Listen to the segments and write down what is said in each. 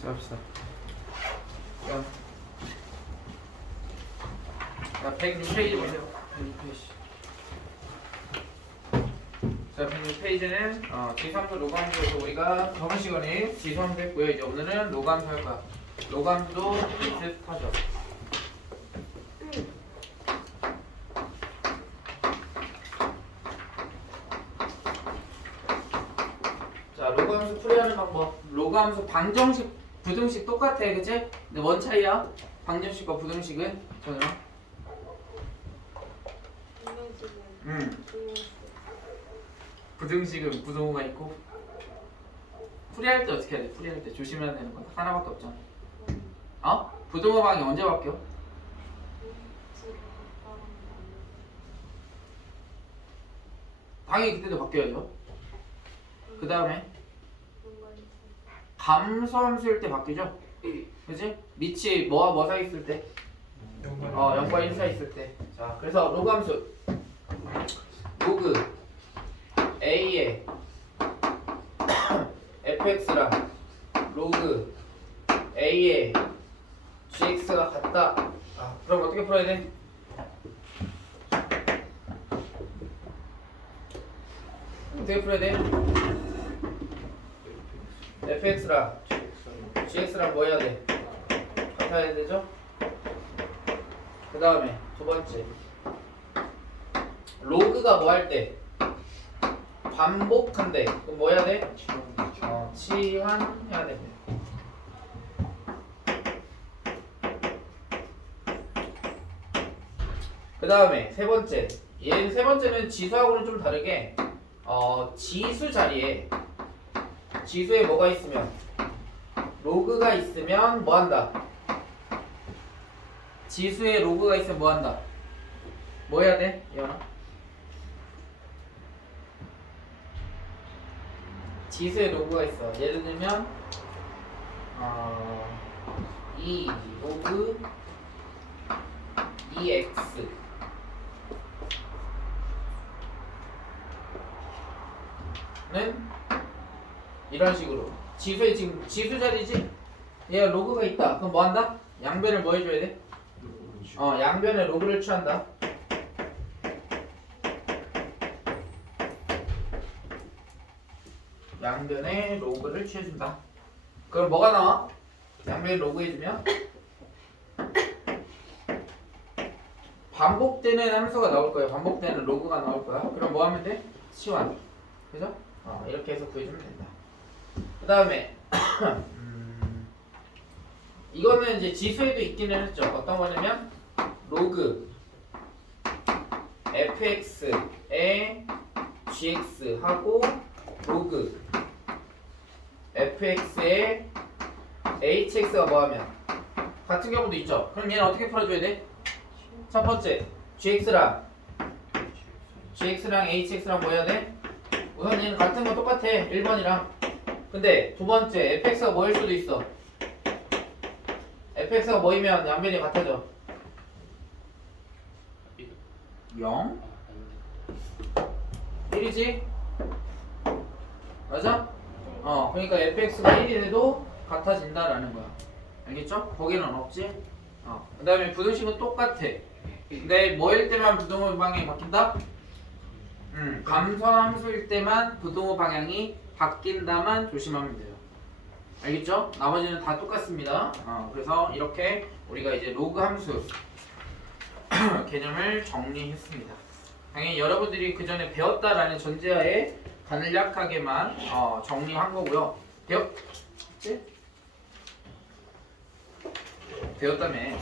시작합시다. 자, 106페이지 보세요. 106페이지. 자, 106페이지는 지수함수 로그함수에서 우리가 저번 시간에 지수함수 했고요. 이제 오늘은 로그함수 할 거야. 로그함수도 비슷하죠. 자, 로그함수 풀이하는 방법. 로그함수 방정식, 부등식 똑같아, 그치? 근데 뭔 차이야? 방정식과 부등식은 전혀. 부등식은 부등호가 있고. 풀이할 때 어떻게 해야 돼? 풀이할 때 조심해야 되는 건 하나밖에 없잖아. 부등호 방이 언제 바뀌어? 방이 그때도 바뀌어야죠. 그 다음에 감소함수일 때 바뀌죠? 그치? 밑이 뭐와 뭐 사이 있을 때? 0과 1 사이 있을 때. 자, 그래서 로그함수 로그 A의 fx랑 로그 A의 gx가 같다. 그럼 어떻게 풀어야 돼? 어떻게 풀어야 돼? fx랑 gx랑 뭐 해야 돼? 같아야 되죠? 그 다음에 두 번째 로그가 뭐 할 때? 반복한대. 그럼 뭐 해야 돼? 치환해야 됩니다. 그 다음에 세 번째. 얘 세 번째는 지수하고는 좀 다르게 지수 자리에 지수에 뭐가 있으면 로그가 있으면 뭐 한다? 지수에 로그가 있으면 뭐 한다? 뭐 해야 돼? 이현아? 지수에 로그가 있어. 예를 들면 이 로그 EX 는 이런 식으로 지수에 지금 지수 자리지? 얘가 로그가 있다. 그럼 뭐 한다? 양변을 뭐 해줘야 돼? 양변에 로그를 취한다. 양변에 로그를 취해준다. 그럼 뭐가 나와? 양변에 로그 해주면 반복되는 함수가 나올 거예요. 반복되는 로그가 나올 거야. 그럼 뭐 하면 돼? 치환. 그죠? 이렇게 해서 구해주면 된다. 그 다음에 이거는 이제 지수에도 있기는 했죠. 어떤 거냐면 로그 fx의 gx하고 로그 fx의 hx가 뭐하면 같은 경우도 있죠. 그럼 얘는 어떻게 풀어줘야 돼? 첫 번째 gx랑 hx랑 뭐 해야 돼? 우선 얘는 같은 거 똑같아. 1번이랑. 근데 두 번째 fx가 뭐일 수도 있어. fx가 뭐이면 양변이 같아져. 0 1이지? 맞아? 그러니까 fx가 1이 돼도 같아진다라는 거야. 알겠죠? 거기는 없지? 그 다음에 부등식은 똑같아. 근데 뭐일 때만 부등호 방향이 바뀐다? 감소함수일 때만 부등호 방향이 바뀐다만 조심하면 돼요. 알겠죠? 나머지는 다 똑같습니다. 그래서 이렇게 우리가 이제 로그 함수 개념을 정리했습니다. 당연히 여러분들이 그 전에 배웠다라는 전제하에 간략하게만 정리한 거고요. 배웠지? 배웠다며.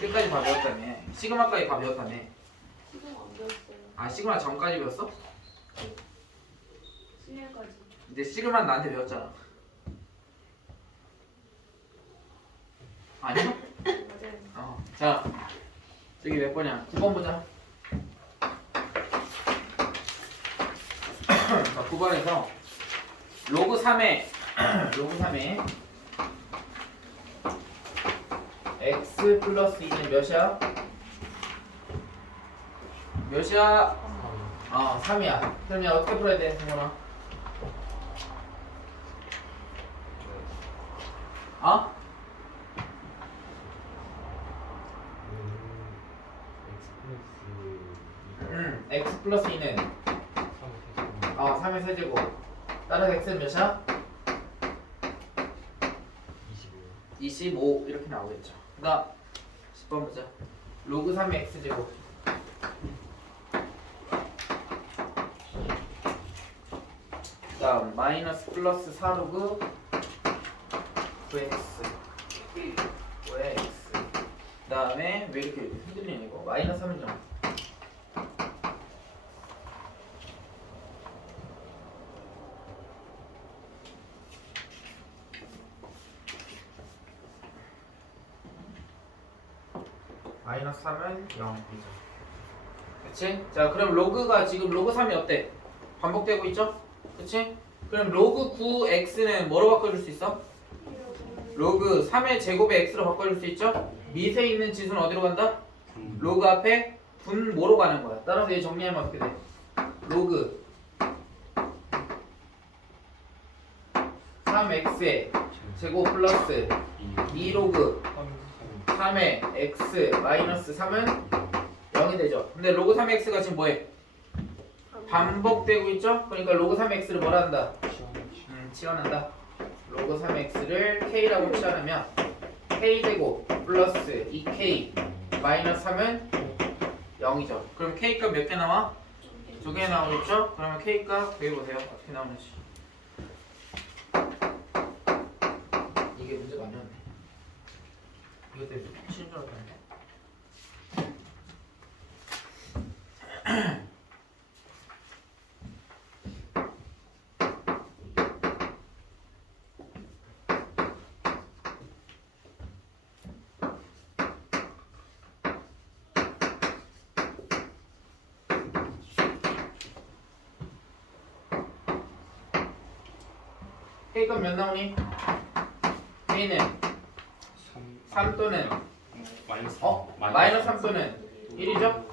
끝까지 다 배웠다며. 시그마까지 다 배웠다며. 시그마 안 배웠어요. 시그마 전까지 배웠어? 수일까지. 근데 시그마 나한테 배웠잖아. 아니야? 맞아요. 자, 저기 몇 번이야? 9번 보자. 자, 9번에서 로그 3에 x 플러스 2는 몇이야? 몇이야? 3이야. 그러면 어떻게 풀어야 돼, 승원아? 어? x 플러스 2는 3의 세제곱. 따라서 x는 몇이야? 25 이렇게 나오겠죠. 그 다음 10번 보자. 로그 3의 x제곱. 그 다음 마이너스 플러스 4로그 9x 5x. 그 다음에 왜 이렇게 흔들리냐 이거. 마이너스 3은 좀 마이너스 3은 0이죠. 그치? 자, 그럼 로그가 지금 로그 3이 어때? 반복되고 있죠? 그치? 그럼 로그 9x는 뭐로 바꿔줄 수 있어? 로그 3의 제곱의 x로 바꿔줄 수 있죠? 밑에 있는 지수는 어디로 간다? 로그 앞에 분 뭐로 가는 거야? 따라서 얘 정리하면 어떻게 돼? 로그 3x의 제곱 플러스 2로그 3의 x 마이너스 3은 0이 되죠. 근데 로그 3x가 지금 뭐해? 반복되고 있죠? 그러니까 로그 3x를 뭐라 한다? 치환한다. 로그 3x를 k라고 치환하면 k제곱 플러스 2k 마이너스 3은 0이죠. 그럼 k값 몇 개 나와? 2개 나오겠죠? 그러면 k값 구해보세요. 어떻게 나오는지. 이게 문제가 아니었네. 이거 때문에 쉬운 줄 알았네. K값 몇 나오니? K는 3 또는 마이너스 3 또는 1이죠?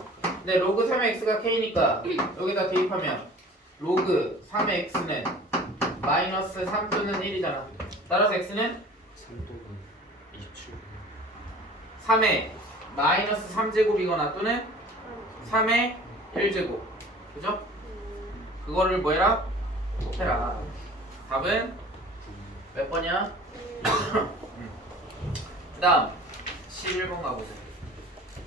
네, 로그 3의 x가 k니까 여기다 대입하면 로그 3의 x는 마이너스 3 또는 1이잖아. 따라서 x는 3의 마이너스 3제곱이거나 또는 3의 1제곱. 그죠? 그거를 뭐 해라? 곱해라. 답은 몇 번이야? 그 다음 11번 가보자.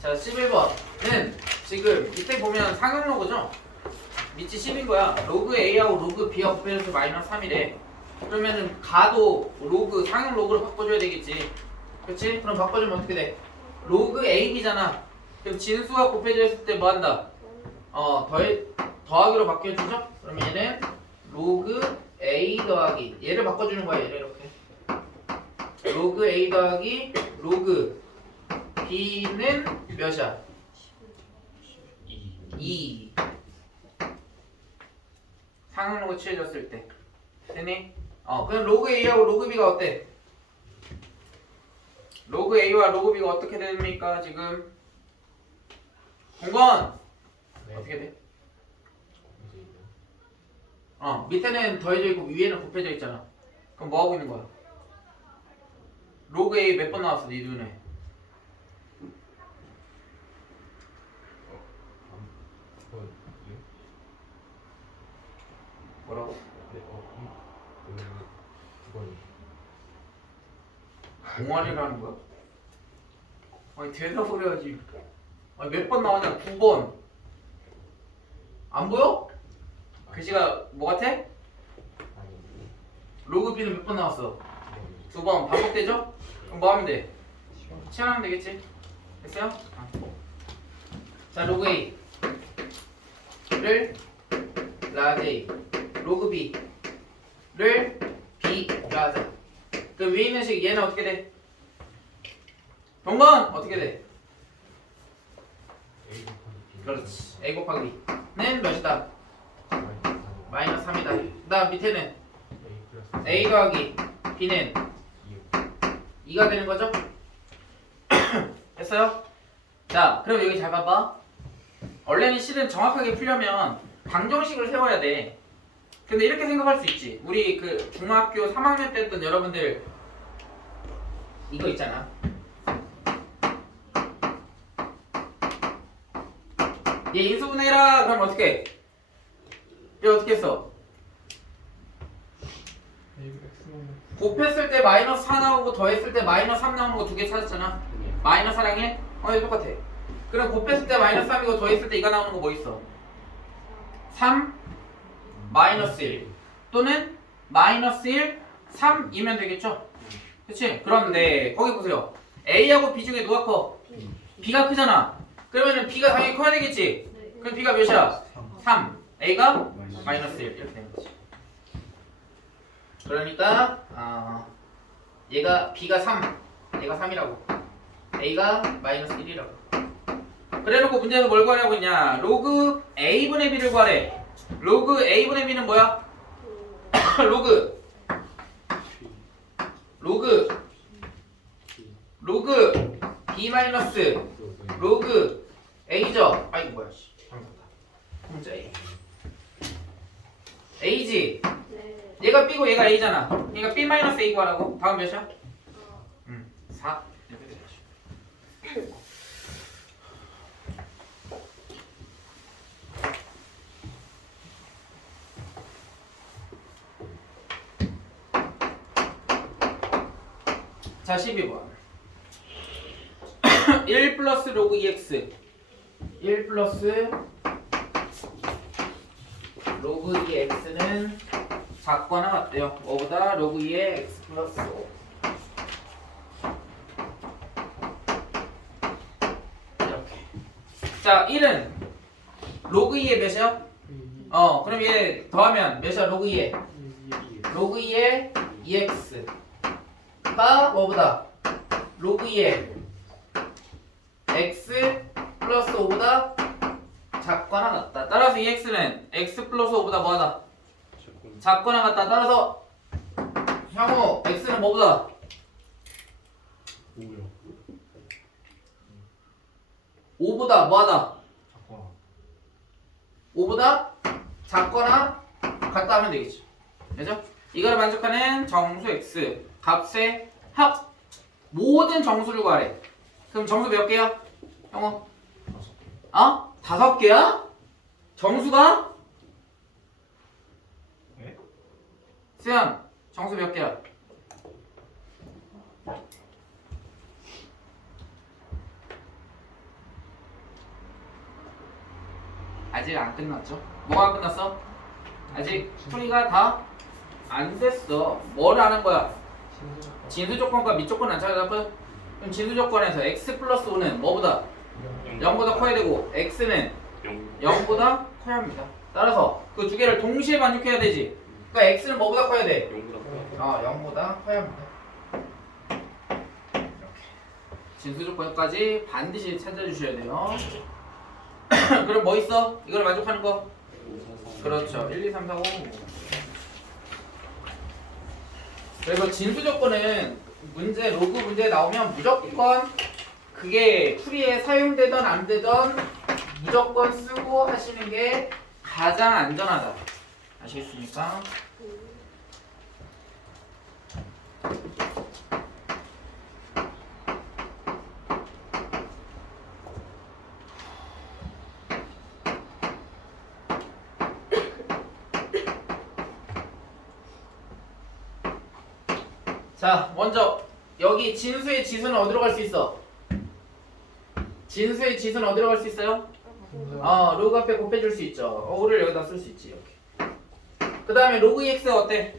자, 11번은 지금 밑에 보면 상용 로그죠? 밑이 10인 거야. 로그 A하고 로그 B가 곱해져서 마이너스 3이래. 그러면은 가도 로그, 상용 로그로 바꿔줘야 되겠지. 그치? 그럼 바꿔주면 어떻게 돼? 로그 AB잖아. 그럼 진수가 곱해져 있을 때 뭐 한다? 더하기로 바뀌어주죠? 그러면 얘는 로그 A 더하기, 얘를 바꿔주는 거야. 얘를 이렇게 로그 A 더하기 로그 B는 몇이야? 2. 상응로그 취해졌을 때 되니? 그럼 로그 A하고 로그 B가 어때? 로그 A와 로그 B가 어떻게 됩니까? 지금 공건 어떻게 돼? 밑에는 더해져 있고 위에는 곱해져 있잖아. 그럼 뭐 하고 있는 거야? 로그 A 몇 번 나왔어? 네 눈에? 뭐라고? 동아리라는 거야? 아니 대답을 해야지. 아니 몇 번 나오냐? 9번. 안 보여? 글씨가 뭐 같아? 로그 B는 몇 번 나왔어? 2번. 반복되죠? 그럼 뭐 하면 돼? 치환하면 되겠지? 됐어요? 자, 로그 A를 라지 A, 로그 B를 B 라자. 그 위에 있는 식 얘는 어떻게 돼? 동건 어떻게 돼? 그렇지. A 곱하기 B는 몇이다? 마이너스 3이다. 그 다음 밑에는 A 더하기 B는 2가 되는 거죠? 됐어요? 자, 그럼 여기 잘 봐봐. 원래는 실은 정확하게 풀려면 방정식을 세워야 돼. 근데 이렇게 생각할 수 있지. 우리 그 중학교 3학년 때 했던 여러분들 이거 있잖아. 얘 인수분해라. 그럼 어떻게 해? 얘 어떻게 했어? 곱했을 때 마이너스 4 나오고 더했을 때 마이너스 3 나오는 거 두 개 찾았잖아. 마이너스 4랑 1? 얘 똑같아. 그럼 곱했을 때 마이너스 3이고 더했을 때 이가 나오는 거 뭐 있어? 3 마이너스 1 또는 마이너스 1 3이면 되겠죠? 그치? 그런데 거기 보세요. A하고 B 중에 누가 커? B가 크잖아. 그러면은 B가 당연히 커야 되겠지? 그럼 B가 몇이야? 3 A가 마이너스 1 이렇게 되는 거지. 그러니까 얘가 B가 3 얘가 3이라고 A가 마이너스 1이라고. 그래놓고 문제에서 뭘 구하려고 했냐? 로그 A분의 B를 구하래. 로그 A분의 B는 뭐야? 로그 B 마이너스 로그 A죠? 아이고 뭐야 씨 잘못했다. 혼자 A지? 네. 얘가 B고 얘가 A잖아. 그러니까 B 마이너스 A 구하라고. 다음 몇이야? 4 이렇게 되죠. 자 12번 1 플러스 로그 2x 1 플러스 로그 2x는 작거나 같대요. 뭐보다 로그 2의 x 플러스 5 이렇게. 자 1은 로그 2의 몇이야? 그럼 얘 더하면 몇이야? 로그 2의 로그 2의 2x가 뭐보다? 로그 2의 x 플러스 5보다 작거나 같다. 따라서 2x는 x 플러스 5보다 뭐하다? 작거나 같다. 따라서 형우 x는 뭐보다? 5보다 뭐하다? 5보다 작거나 같다 하면 되겠죠. 그죠? 이거를 만족하는 정수 x 값의 합 모든 정수를 구하래. 그럼 정수 몇 개야? 형우? 5개야? 정수가? 네? 수현 정수 몇 개야? 아직 안 끝났죠? 뭐가 안 끝났어? 아직 풀이가 다 안 됐어. 뭘 하는 거야? 진수 조건과 밑 조건 안 찾아잡고 그럼 진수 조건에서 x 플러스 5는 뭐보다? 0보다 커야 되고 x는 0보다 커야 합니다. 따라서 그 두 개를 동시에 만족해야 되지. 그러니까 x는 뭐보다 커야 돼? 0보다 커야 합니다. 이렇게 진수 조건까지 반드시 찾아주셔야 돼요. 그럼 뭐 있어? 이걸 만족하는 거? 그렇죠. 1, 2, 3, 4, 5. 그래서 진수 조건은 문제 로그 문제에 나오면 무조건 그게 풀이에 사용되던 안 되던 무조건 쓰고 하시는 게 가장 안전하다. 아시겠습니까? 자, 먼저 여기 진수의 지수는 어디로 갈 수 있어? 진수의 지수는 어디로 갈 수 있어요? 로그 앞에 곱해줄 수 있죠. 5를 여기다 쓸 수 있지. 이렇게. 그 다음에 로그 EX가 어때?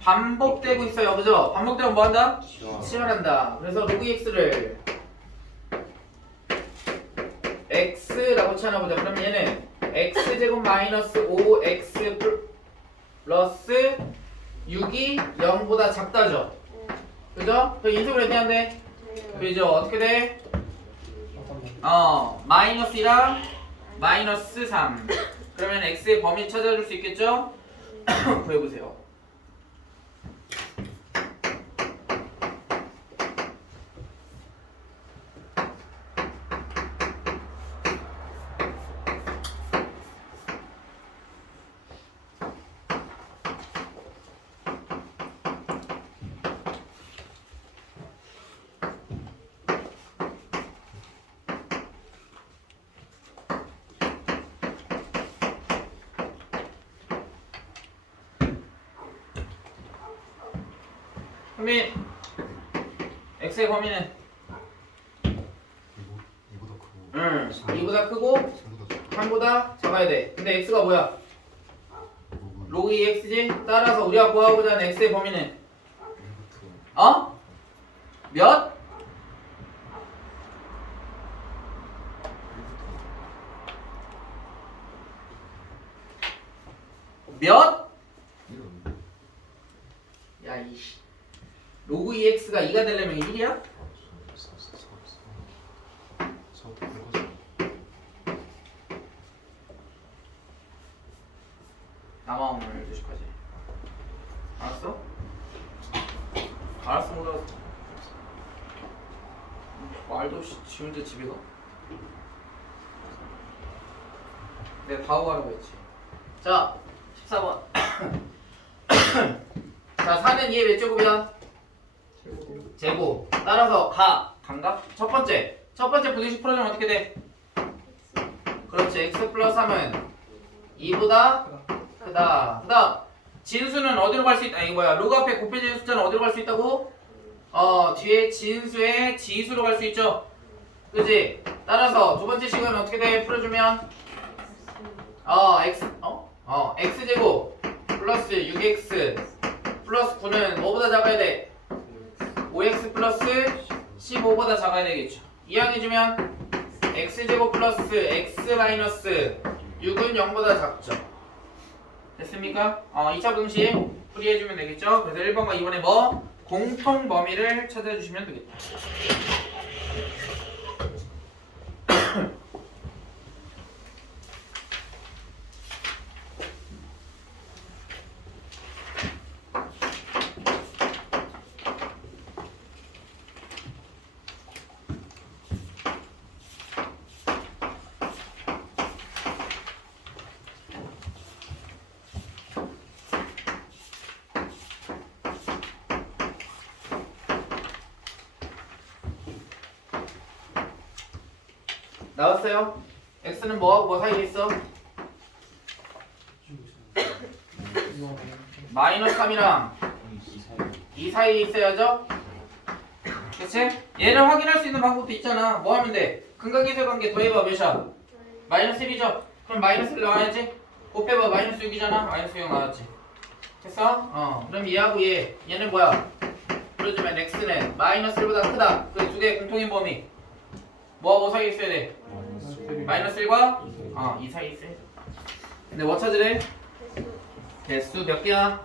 반복되고 있어요. 그죠? 반복되면 뭐 한다? 치환한다. 그래서 로그 EX를 X라고 치환해보자. 그럼 얘는 X제곱 마이너스 5X 플러스 6이 0보다 작다죠? 그죠? 그 인수분해 해야 돼? 그죠? 어떻게 돼? 마이너스 1랑 마이너스 3 그러면 x의 범위 찾아줄 수 있겠죠? 구해보세요. 현민 x의 범위는 이보다 크고 응 2보다 크고 3보다 작아야 돼. 근데 x가 뭐야? 로그 2x지? 따라서 우리가 구하고자 하는 x의 범위는 어? 몇? 몇? 야 이씨 로그 2x가 2가 되려면 1이야? 남아 오늘 12시까지 알았어? 알았어 못 알았어 말도 없이 지 혼자 집에 가? 내가 다 오가라고 했지. 자 14번 자 4는 2의 몇 제곱이야? 제곱 따라서 간각? 첫 번째 부등식 풀어주면 어떻게 돼? 그렇지 x 플러스 3은 2보다 크다. 그 다음 진수는 어디로 갈 수 있다? 이거 뭐야 로그 앞에 곱해지는 숫자는 어디로 갈 수 있다고? 뒤에 진수의 지수로 갈 수 있죠. 그지? 따라서 두 번째 식은 어떻게 돼? 풀어주면 x제곱 플러스 6x 플러스 9는 뭐보다 작아야 돼? 5x 플러스 15보다 작아야 되겠죠. 이항해주면 x제곱 플러스 x 마이너스 6은 0보다 작죠. 됐습니까? 2차 분식 풀이해주면 되겠죠. 그래서 1번과 2번에 뭐? 공통 범위를 찾아주시면 되겠다. 나왔어요? x는 뭐하고 뭐 사이에 있어? 마이너스 3이랑 2 사이에 있어야죠? 그치? 얘를 확인할 수 있는 방법도 있잖아. 뭐 하면 돼? 근각이슬 관계 더해봐 몇이야? 마이너스 1이죠? 그럼 마이너스 1 나와야지? 곱해봐 마이너스 6이잖아? 마이너스 6 나왔지? 됐어? 그럼 얘하고 얘는 뭐야? 그러면 x는 마이너스 1보다 크다. 그 두 개의 공통인 범위 뭐 사이에 있어야 돼? 마이너스 1과 2 사이에 있어야 돼. 근데 뭐 찾으래? 개수 몇 개야?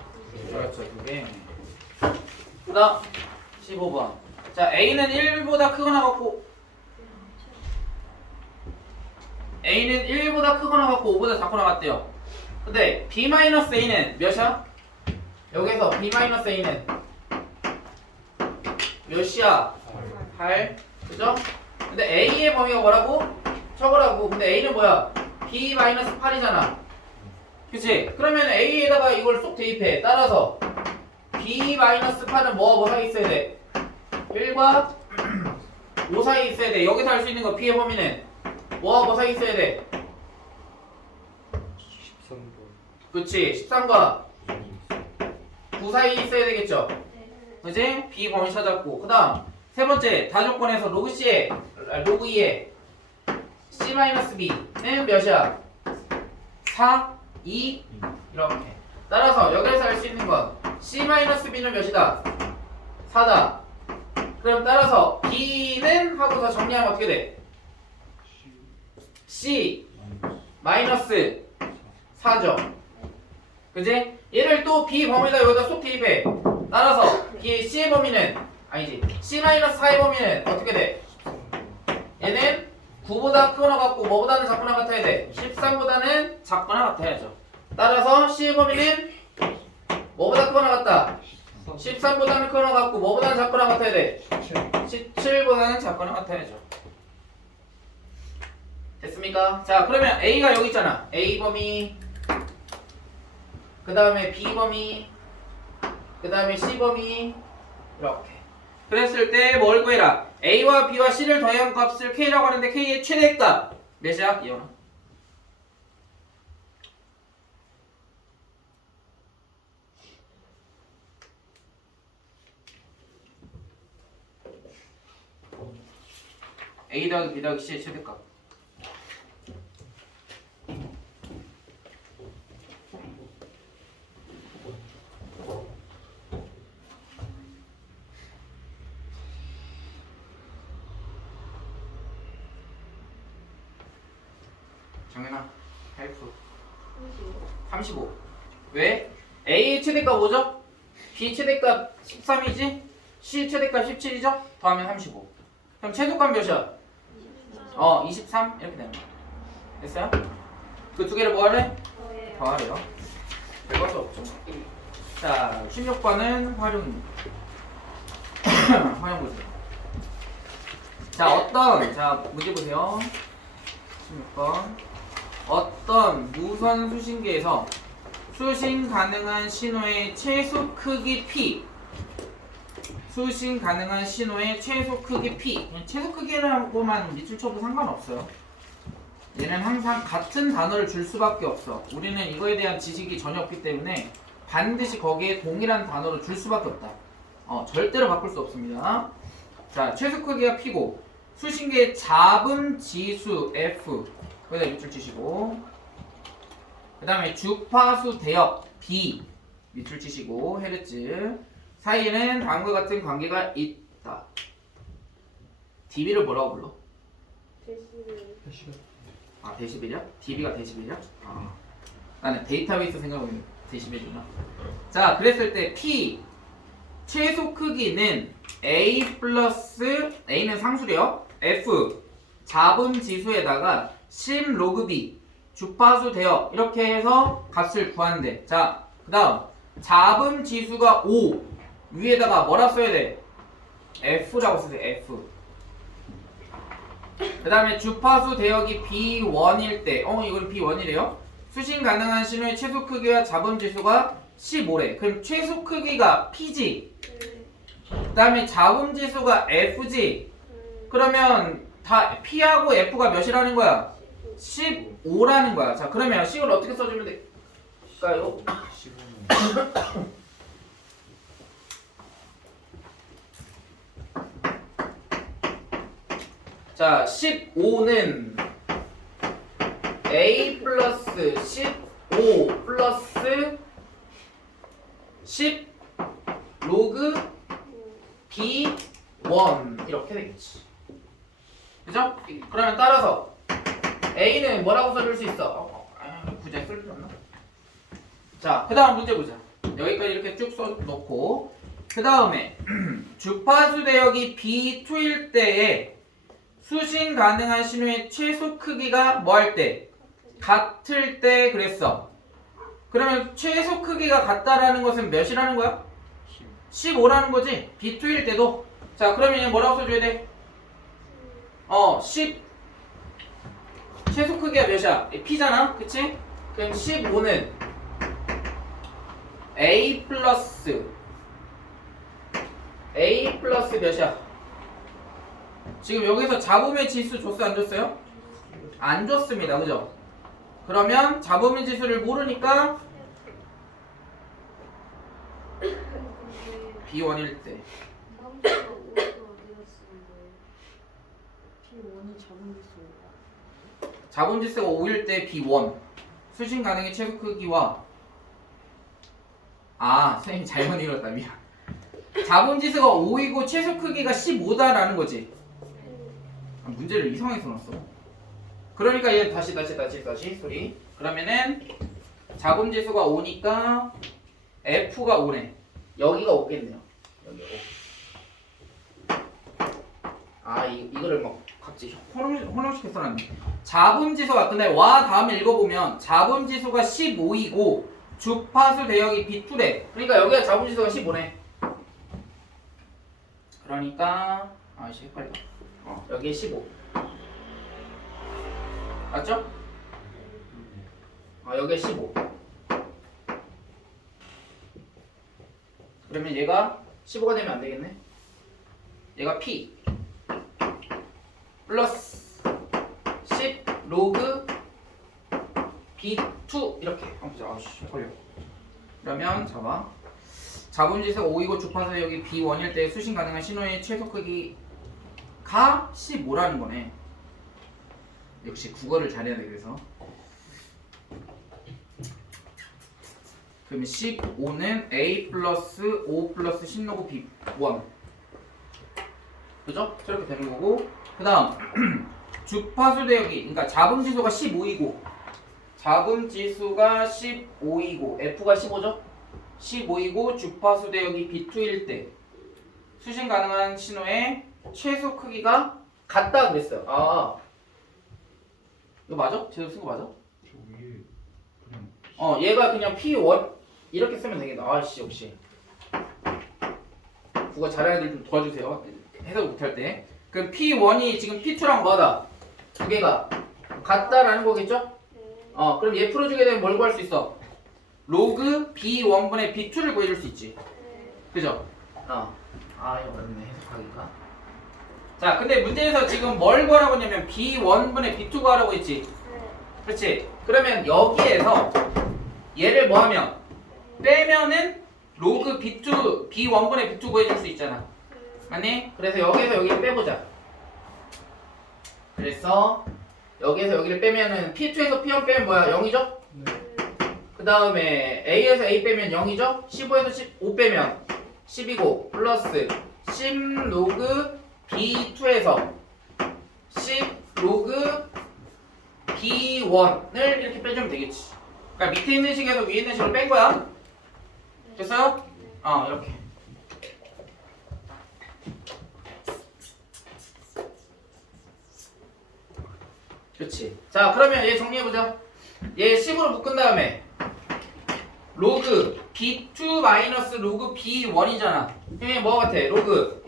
그렇죠 2개. 그 다음 15번 자 A는 1보다 크거나 같고 A는 1보다 크거나 같고 5보다 작거나 같대요. 근데 B-A는 몇이야? 여기서 B-A는 몇이야? 8 그죠? 근데 A의 범위가 뭐라고? 적으라고. 근데 A는 뭐야? B-8이잖아. 그치? 그러면 A에다가 이걸 쏙 대입해. 따라서 B-8은 뭐 사이에 있어야 돼? 1과 5 사이에 있어야 돼. 여기서 할 수 있는 거 B의 범위는 뭐 사이에 있어야 돼? 13번 그치? 13과 9 사이에 있어야 되겠죠? 그치? B 범위 찾았고 그 다음 세 번째 다조건에서 로그 2의 C-B는 몇이야? 4, 2 이렇게 따라서 여기에서 할 수 있는 건 C-B는 몇이다? 4다. 그럼 따라서 B는 하고서 정리하면 어떻게 돼? C 마이너스 4죠. 그지? 얘를 또 B 범위에다 여기다 쏙 대입해. 따라서 C의 범위는 아니지 C-4의 범위는 어떻게 돼? 얘는 9보다 크거나 같고 뭐보다는 작거나 같아야 돼? 13보다는 작거나 같아야죠. 따라서 C의 범위는 뭐보다 크거나 같다? 13보다는 크거나 같고 뭐보다는 작거나 같아야 돼? 17보다는 작거나 같아야죠. 됐습니까? 자 그러면 A가 여기 있잖아. A 범위 그 다음에 B 범위 그 다음에 C 범위 이렇게 그랬을 때 뭘 구해라? A와 B와 C를 더한 값을 K라고 하는데 K의 최대값 몇이야? 이현아 A 더하기 B 더하기 C의 최대값. 정연아, 헬프 35. 왜? A의 최대값 5죠? B 최대값 13이지? C 최대값 17이죠? 더하면 35. 그럼 최소값 몇이야? 23 이렇게 되는 거야. 됐어요? 그 두 개를 뭐 하래? 더하래요. 별거 수 없죠. 자, 16번은 활용입니다. 활용 보세요. 자, 문제 보세요. 16번. 어떤 무선 수신기에서 수신 가능한 신호의 최소 크기 P. 수신 가능한 신호의 최소 크기 P. 최소 크기라고만 밑줄 쳐도 상관없어요. 얘는 항상 같은 단어를 줄 수밖에 없어. 우리는 이거에 대한 지식이 전혀 없기 때문에 반드시 거기에 동일한 단어를 줄 수밖에 없다. 절대로 바꿀 수 없습니다. 자, 최소 크기가 P고 수신기의 잡음 지수 F. 거기다 밑줄 치시고, 그 다음에 주파수 대역 B 밑줄 치시고, 헤르츠 사이에는 다음과 같은 관계가 있다. dB를 뭐라고 불러? 데시벨이야? dB가 데시벨이야? 나는 데이터베이스 생각하면 데시벨이구나. 자, 그랬을 때 P 최소 크기는 A 플러스 A는 상수래요. F 잡음 지수에다가 10 로그 B 주파수 대역 이렇게 해서 값을 구하는데, 자, 그 다음 잡음 지수가 5 위에다가 뭐라 써야 돼? F라고 쓰세요. F. 그 다음에 주파수 대역이 B1일 때, 이건 B1이래요. 수신 가능한 신호의 최소 크기와 잡음 지수가 15래. 그럼 최소 크기가 P지. 그 다음에 잡음 지수가 F지. 그러면 다 P하고 F가 몇이라는 거야? 15라는 거야. 자, 그러면 식을 어떻게 써주면 될까요? 15는 자, 15는 A 플러스 15 플러스 10 로그 B1 이렇게 되겠지. 그죠? 그러면 따라서 A는 뭐라고 써줄 수 있어? 굳이 쓸 필요 없나? 자, 그 다음 문제 보자. 여기까지 이렇게 쭉 써놓고, 그 다음에 주파수 대역이 B2일 때에 수신 가능한 신호의 최소 크기가 뭐 할 때? 같을 때 그랬어. 그러면 최소 크기가 같다라는 것은 몇이라는 거야? 15라는 거지. B2일 때도. 자, 그러면 얘는 뭐라고 써줘야 돼? 10 최소 크기가 몇이야? P잖아, 그치? 그럼 15는 A 플러스 몇이야? 지금 여기서 잡음의 지수 줬어, 안 줬어요? 안 줬습니다, 그죠? 그러면 잡음의 지수를 모르니까 B1일 때 잡음 지수가 5일 때 B1 수신 가능의 최소 크기와 선생님 잘못 읽었다, 미안. 잡음 지수가 5이고 최소 크기가 15다라는 거지. 문제를 이상하게 써놨어. 그러니까 얘 다시 소리. 그러면은 잡음 지수가 5니까 F가 5네. 여기가 5겠네요. 여기 5. 이거를 막 갑자기 혼용시켜 써놨네. 잡음 지수가, 근데 와 다음에 읽어보면 잡음 지수가 15이고 주파수 대역이 B2래. 그러니까 여기가 잡음 지수가 15네. 그러니까 헷갈려. 여기에 15. 맞죠? 여기에 15. 그러면 얘가 15가 되면 안 되겠네. 얘가 P 플러스 10 로그 B2 이렇게. 보자. 헷갈려. 그러면 잡아. 잡음 지수가 5이고 주파수 여기 B1일 때 수신 가능한 신호의 최소 크기가 15라는 거네. 역시 국어를 잘해야 돼. 그래서 그러면 15는 a 플러스 5 플러스 10로그 b1 그죠? 저렇게 되는 거고 그 다음 주파수 대역이 그러니까 잡음지수가 15이고 잡음지수가 15이고 F가 15죠? 15이고 주파수 대역이 B2일 때 수신 가능한 신호의 최소 크기가 같다 그랬어요. 아 이거 맞아? 제대로 쓴 거 맞아? 저 위에 그냥 얘가 그냥 P1 이렇게 쓰면 되겠다. 아씨 역시 국어 잘하는 애들 좀 도와주세요. 해석 못할 때. 그럼 P1이 지금 P2랑 뭐하다? 두 개가 같다라는 거겠죠? 그럼 얘 풀어주게 되면 뭘 구할 수 있어? 로그 B1분의 B2를 구해줄 수 있지. 그죠? 이거 어렵네 해석하기가. 자 근데 문제에서 지금 뭘 구하라고 했냐면 B1분의 B2 구하라고 했지. 그렇지? 그러면 여기에서 얘를 뭐 하면 빼면은 로그 B2, B1분의 B2 구해줄 수 있잖아. 맞니? 그래서 여기에서 여기를 빼보자. 그래서 여기에서 여기를 빼면은 P2에서 P1 빼면 뭐야? 0이죠? 그 다음에 A에서 A 빼면 0이죠? 15에서 15 빼면 10이고 플러스 10 로그 B2에서 10 로그 B1을 이렇게 빼주면 되겠지. 그러니까 밑에 있는 식에서 위에 있는 식을 뺀 거야. 됐어요? 이렇게. 그렇지. 자, 그러면 얘 정리해보자. 얘 10으로 묶은 다음에 로그 B2 마이너스 로그 B1이잖아. 형이 뭐 같아? 로그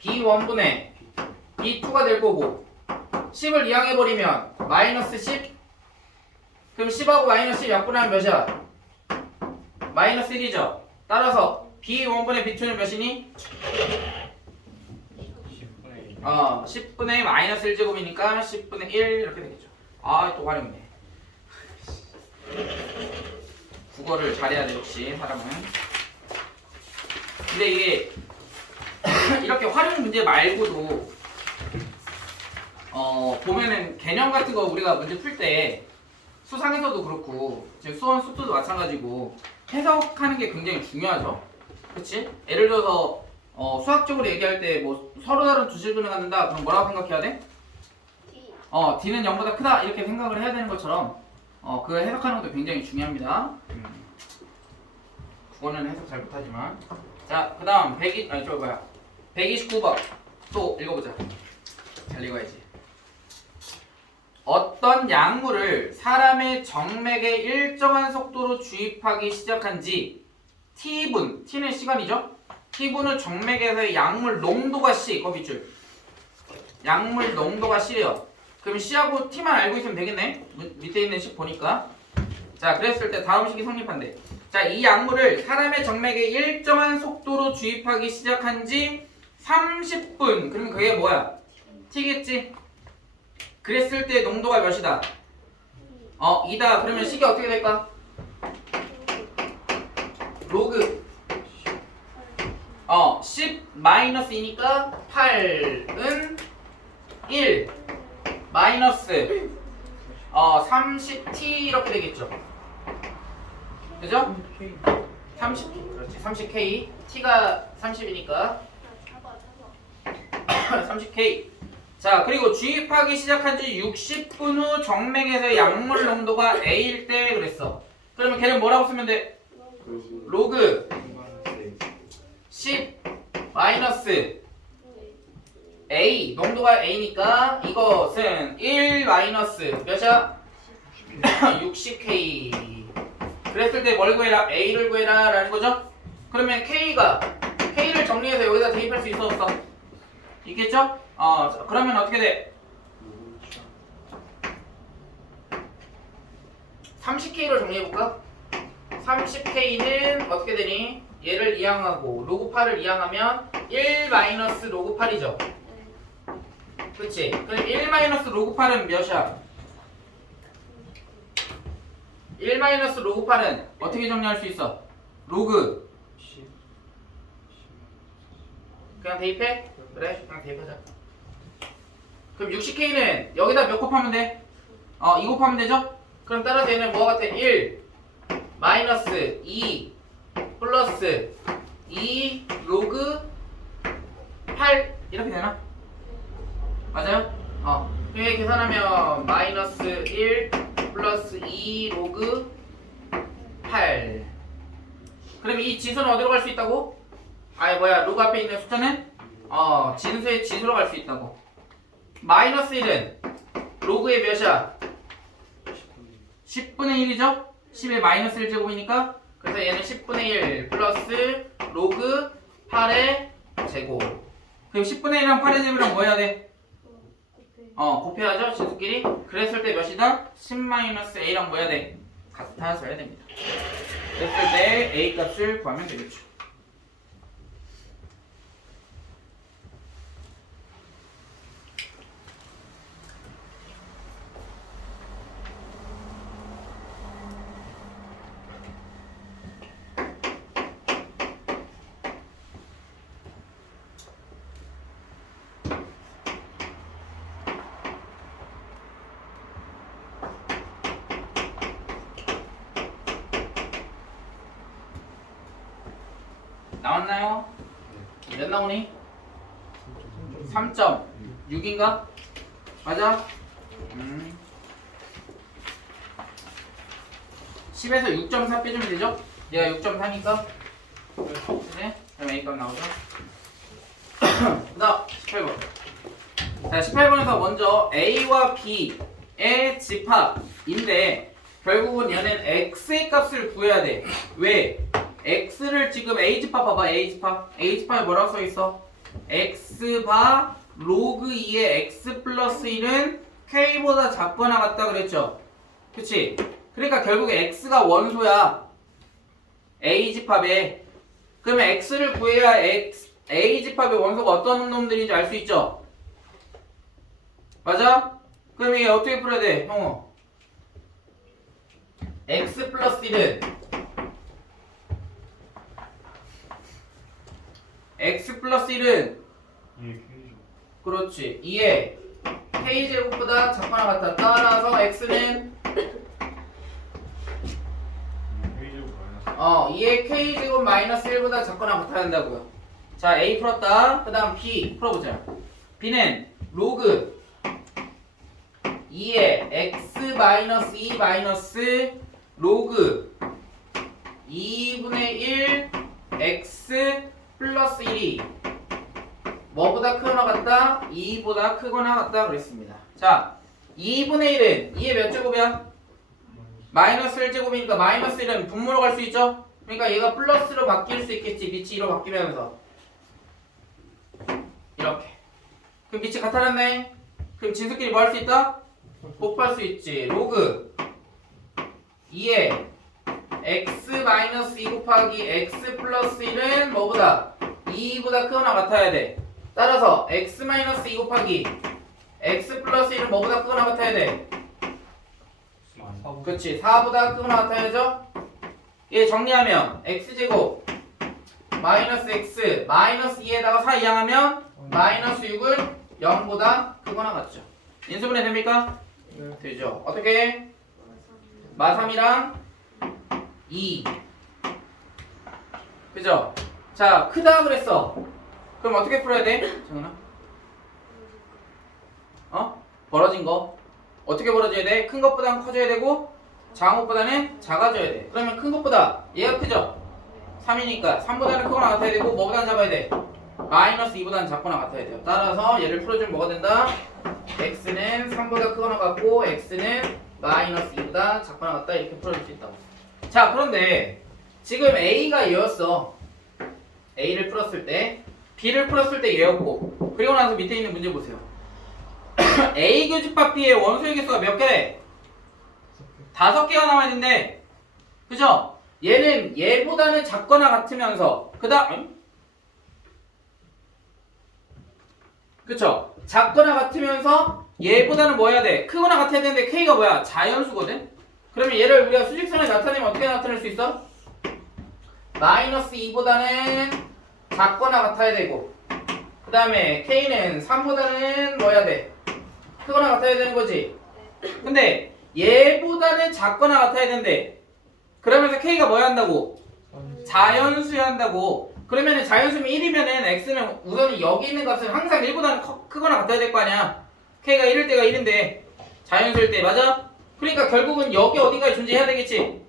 B1분의 B2가 될 거고 10을 이항해버리면 마이너스 10? 그럼 10하고 마이너스 10 약분하면 몇이야? 마이너스 1이죠. 따라서 B1분의 B2는 몇이니? 10분의 마이너스 1제곱이니까 10분의 1 이렇게 되겠죠. 또 활용이네. 국어를 잘해야 돼 역시 사람은. 근데 이게 이렇게 활용 문제 말고도 보면은 개념 같은 거 우리가 문제 풀 때 수상에서도 그렇고 지금 수원 속도도 마찬가지고 해석하는 게 굉장히 중요하죠. 그렇지? 예를 들어서 수학적으로 얘기할 때 뭐 서로 다른 두 실근을 갖는다. 그럼 뭐라고 생각해야 돼? D는 0보다 크다 이렇게 생각을 해야 되는 것처럼 그 해석하는 것도 굉장히 중요합니다. 국어는 해석 잘 못하지만 자 그 다음 129번 또 읽어보자. 잘 읽어야지. 어떤 약물을 사람의 정맥에 일정한 속도로 주입하기 시작한 지 T분, T는 시간이죠? T분의 정맥에서의 약물 농도가 C, 거밑줄. 약물 농도가 C래요. 그럼 C하고 T만 알고 있으면 되겠네? 밑에 있는 식 보니까. 자, 그랬을 때 다음 식이 성립한대. 자, 이 약물을 사람의 정맥에 일정한 속도로 주입하기 시작한 지 30분. 그러면 그게 뭐야? T겠지? 그랬을 때 농도가 몇이다? 2다. 그러면 식이 어떻게 될까? 로그 10 마이너스 2니까 8은 1 마이너스 30t 이렇게 되겠죠. 그죠? 30 그렇지 30k t가 30이니까 30k. 자 그리고 주입하기 시작한 지 60분 후 정맥에서 약물 농도가 A일 때 그랬어. 그러면 걔는 뭐라고 쓰면 돼? 로그 10 마이너스 A 농도가 A니까 이것은 1 마이너스 몇이야? 60K. 그랬을 때 뭘 구해라? A를 구해라 라는 거죠? 그러면 K를 정리해서 여기다 대입할 수 있어 없어? 있겠죠? 그러면 어떻게 돼? 30K로 정리해볼까? 30K는 어떻게 되니? 얘를 이항하고 로그 8을 이항하면 1 마이너스 로그 8이죠. 그치? 그럼 1 마이너스 로그 8은 몇이야? 1 마이너스 로그 8은 어떻게 정리할 수 있어? 로그 그냥 대입해? 그래? 그냥 대입하자. 그럼 60K는 여기다 몇 곱하면 돼? 2 곱하면 되죠? 그럼 따라서 얘는 뭐가 같아? 1 마이너스 2 플러스 2 로그 8 이렇게 되나? 맞아요? 이렇게 계산하면 마이너스 1 플러스 2 로그 8. 그럼 이 지수는 어디로 갈 수 있다고? 로그 앞에 있는 숫자는 진수의 지수로 갈 수 있다고. 마이너스 1은 로그의 몇이야? 10분의 1이죠? 10의 마이너스 1제곱이니까 그래서 얘는 10분의 1 플러스 로그 8의 제곱. 그럼 10분의 1이랑 8의 제곱이랑 뭐 해야 돼? 곱해야죠 지수끼리. 그랬을 때 몇이다? 10-a랑 뭐 해야 돼? 같아져야 됩니다. 그랬을 때 a 값을 구하면 되겠죠. 나왔나요? 몇 나오니? 3.6인가? 맞아? 10에서 6.4 빼주면 되죠? 얘가 6.4니까 그래? 그럼 A값 나오죠? 그 다음 18번. 자 18번에서 먼저 A와 B의 집합인데 결국은 얘는 X의 값을 구해야 돼. 왜? X를 지금 A집합 봐봐. A집합에 뭐라고 써있어? X바 로그 2의 X 플러스 1은 K보다 작거나 같다 그랬죠? 그치? 그러니까 결국에 X가 원소야 A집합에. 그러면 X를 구해야 A집합의 원소가 어떤 놈들인지 알 수 있죠? 맞아? 그럼 이게 어떻게 풀어야 돼? 형우 X 플러스 1은 X 플러스 1은 그렇지 2의 K제곱보다 작거나 같다. 따라서 X는 2의 K제곱 마이너스 1보다 작거나 같아야 한다고요. 자 A 풀었다. 그 다음 B 풀어보자. B는 로그 2의 X 마이너스 2 마이너스 로그 2분의 1 X 플러스 1이 뭐보다 크거나 같다? 2보다 크거나 같다 그랬습니다. 자 2분의 1은 2의 몇 제곱이야? 마이너스 1제곱이니까 마이너스 1은 분모로 갈 수 있죠? 그러니까 얘가 플러스로 바뀔 수 있겠지. 밑이 2로 바뀌면서 이렇게. 그럼 밑이 같아졌네. 그럼 진수끼리 뭐 할 수 있다? 곱할 수 있지. 로그 2의 x 마이너스 2 곱하기 x 플러스 1은 뭐보다? 2보다 크거나 같아야 돼. 따라서 x 마이너스 2 곱하기 x 플러스 1은 뭐보다 크거나 같아야 돼? 그렇지. 4보다 크거나 같아야죠? 얘 정리하면 x제곱 마이너스 x 마이너스 2에다가 4 이항하면 마이너스 6은 0보다 크거나 같죠. 인수분해 됩니까? 네. 되죠. 어떻게? 마3이랑 2 그죠? 자 크다 그랬어. 그럼 어떻게 풀어야 돼? 정은아? 벌어진 거 어떻게 벌어져야 돼? 큰 것보다는 커져야 되고 작은 것보다는 작아져야 돼. 그러면 큰 것보다 얘가 크죠? 3이니까 3보다는 크거나 같아야 되고 뭐보다는 작아야 돼? 마이너스 2보다는 작거나 같아야 돼요. 따라서 얘를 풀어주면 뭐가 된다? x는 3보다 크거나 같고 x는 마이너스 2보다 작거나 같다. 이렇게 풀어줄 수 있다고. 자 그런데 지금 a가 얘였어. a를 풀었을 때 b를 풀었을 때 얘였고 그리고 나서 밑에 있는 문제 보세요. a 교집합 b의 원소의 개수가 몇 개? 5개가 남아야 된대. 그죠? 얘는 얘보다는 작거나 같으면서 그 다음 그쵸? 작거나 같으면서 얘보다는 뭐 해야 돼? 크거나 같아야 되는데 k가 뭐야? 자연수거든? 그러면 얘를 우리가 수직선에 나타내면 어떻게 나타낼 수 있어? 마이너스 2보다는 작거나 같아야 되고 그 다음에 K는 3보다는 뭐 해야 돼? 크거나 같아야 되는 거지. 근데 얘보다는 작거나 같아야 된대. 그러면서 K가 뭐 해야 한다고? 자연수야 한다고. 그러면은 자연수면 1이면은 X는 우선은 여기 있는 값은 항상 1보다는 크거나 같아야 될 거 아니야. K가 1일 때가 1인데 자연수일 때 맞아? 그러니까 결국은 여기 어딘가에 존재해야 되겠지.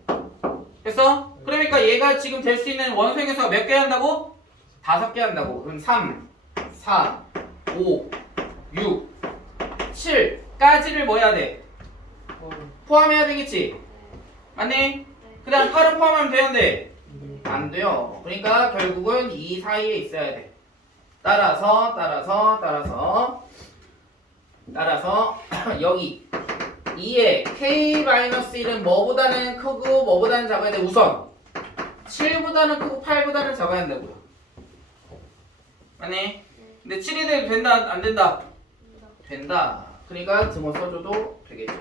됐어? 그러니까 얘가 지금 될 수 있는 원소의 개수가 몇 개 한다고? 5개 한다고. 그럼 3, 4, 5, 6, 7까지를 뭐 해야 돼? 포함해야 되겠지? 맞니? 그 다음 8은 포함하면 되는데 안 돼요. 그러니까 결국은 이 사이에 있어야 돼. 따라서 여기 2의 K-1은 뭐보다는 크고 뭐보다는 작아야 돼. 우선 7보다는 크고 8보다는 작아야 한다고요. 맞니? 근데 7이 돼도 된다 안 된다? 된다. 그러니까 등호 써줘도 되겠죠.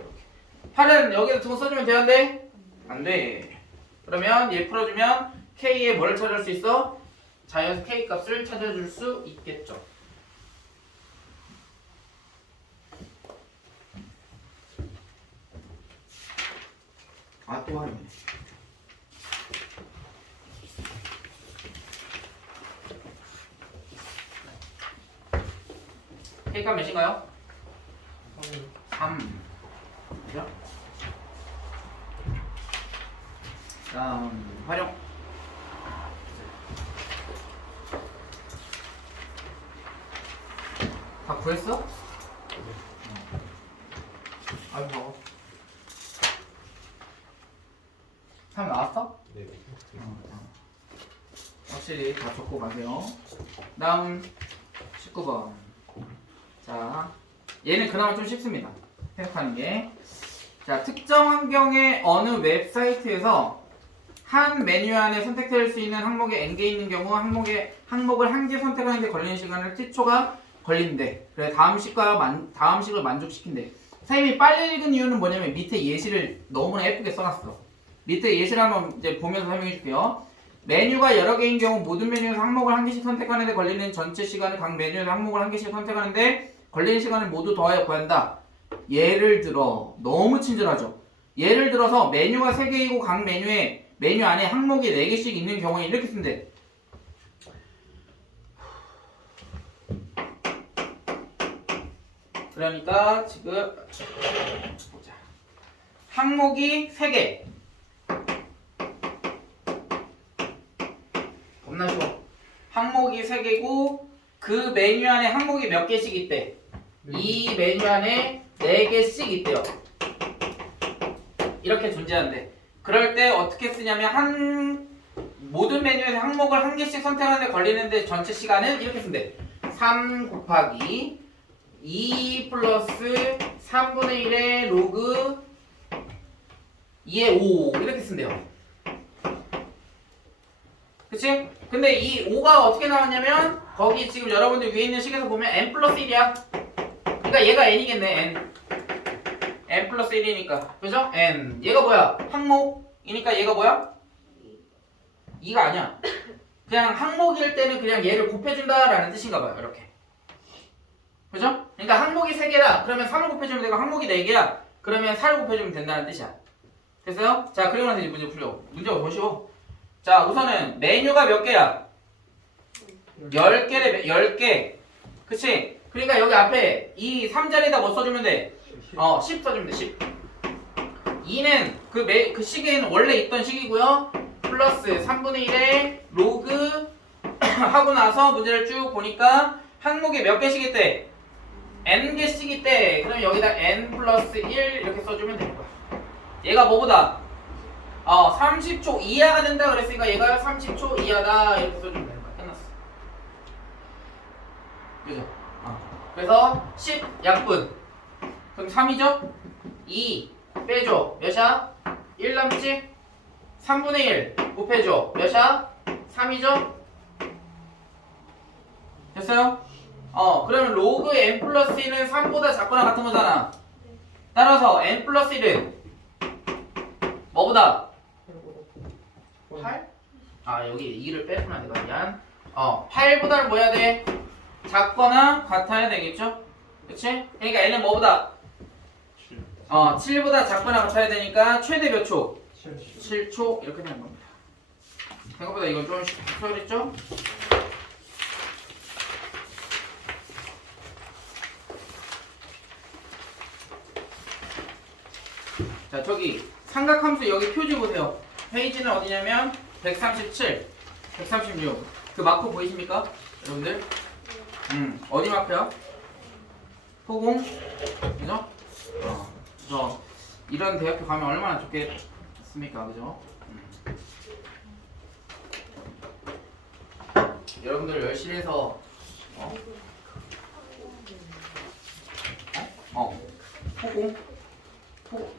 8은 여기다 등호 써주면 되는데 안 돼. 그러면 얘 풀어주면 K의 뭐를 찾을 수 있어? 자연수 K 값을 찾아줄 수 있겠죠. 아, 또 하네. K 값 몇인가요? 3. 그죠? 다음 활용. 다 구했어? 아이고. 3 나왔어? 네. 확실히 다 적고 가세요. 다음 19번. 자, 얘는 그나마 좀 쉽습니다. 해석하는 게. 자, 특정 환경의 어느 웹사이트에서 한 메뉴 안에 선택될 수 있는 항목에 n개 있는 경우 항목을 한 개 선택하는데 걸리는 시간을 t초가 걸린대. 그래 다음 식을 만족시킨대. 선생님이 빨리 읽은 이유는 뭐냐면 밑에 예시를 너무나 예쁘게 써놨어. 밑에 예시를 한번 이제 보면서 설명해 줄게요. 메뉴가 여러 개인 경우 모든 메뉴에서 항목을 한 개씩 선택하는데 걸리는 전체 시간을 각 메뉴에서 항목을 한 개씩 선택하는데 걸리는 시간을 모두 더하여 구한다. 예를 들어 너무 친절하죠. 예를 들어서 메뉴가 3개이고 각 메뉴에 메뉴 안에 항목이 4개씩 있는 경우에 이렇게 쓴대. 그러니까 지금 보자. 항목이 3개. 겁나 쉬워. 항목이 3개고 그 메뉴 안에 항목이 몇 개씩 있대? 이 메뉴 안에 4개씩 있대요. 이렇게 존재한대. 그럴 때 어떻게 쓰냐면 모든 메뉴에서 항목을 한 개씩 선택하는데 걸리는데 전체 시간은 이렇게 쓴대. 3 곱하기 2 플러스 3분의 1의 로그 2의 5 이렇게 쓴대요. 그치? 근데 이 5가 어떻게 나왔냐면 거기 지금 여러분들 위에 있는 식에서 보면 n 플러스 1이야. 그러니까 얘가 n이겠네. n 플러스 1이니까 그죠? n 얘가 뭐야? 항목이니까 얘가 뭐야? 2가 아니야. 그냥 항목일 때는 그냥 얘를 곱해준다 라는 뜻인가 봐요. 이렇게 그죠? 그러니까 항목이 3개다 그러면 3을 곱해주면 되고 항목이 4개야 그러면 4를 곱해주면 된다는 뜻이야. 됐어요? 자 그리고 나서 이제 문제 풀려고. 문제가 더 쉬워. 자 우선은 메뉴가 몇 개야? 10개래. 10개 그치? 그러니까 여기 앞에 이 3자리에다 뭐 써주면 돼? 10 써주면 돼. 10 2는 그 시계에는 원래 있던 식이고요 플러스 3분의 1의 로그 하고 나서 문제를 쭉 보니까 항목이 몇 개씩 있대? n개씩 있대. 그럼 여기다 n 플러스 1 이렇게 써주면 되는 거야. 얘가 뭐보다? 30초 이하가 된다 그랬으니까 얘가 30초 이하다 이렇게 써주면 되는 거야. 끝났어. 그죠? 그래서 10 약분 그럼 3이죠? 2 빼줘 몇이야? 1 남지? 3분의 1 곱해줘 몇이야? 3이죠? 됐어요? 그러면 로그 n 플러스 1은 3보다 작거나 같은 거잖아. 따라서 n 플러스 1은 뭐보다? 8? 여기 2를 뺐구나 내가 미안. 8보다는 뭐 해야 돼? 작거나 같아야 되겠죠? 그치? 그러니까 L은 뭐보다? 7보다 작거나 같아야 되니까 최대 몇 초? 7초 이렇게 되는 겁니다. 생각보다 이건 좀 수월했죠? 자, 저기 삼각함수 여기 표지 보세요. 페이지는 어디냐면 137, 136. 그 마크 보이십니까? 여러분들? 어디 마크야? 포공? 그죠? 그래서 이런 대학교 가면 얼마나 좋겠습니까? 그죠? 여러분들 열심히 해서 포공?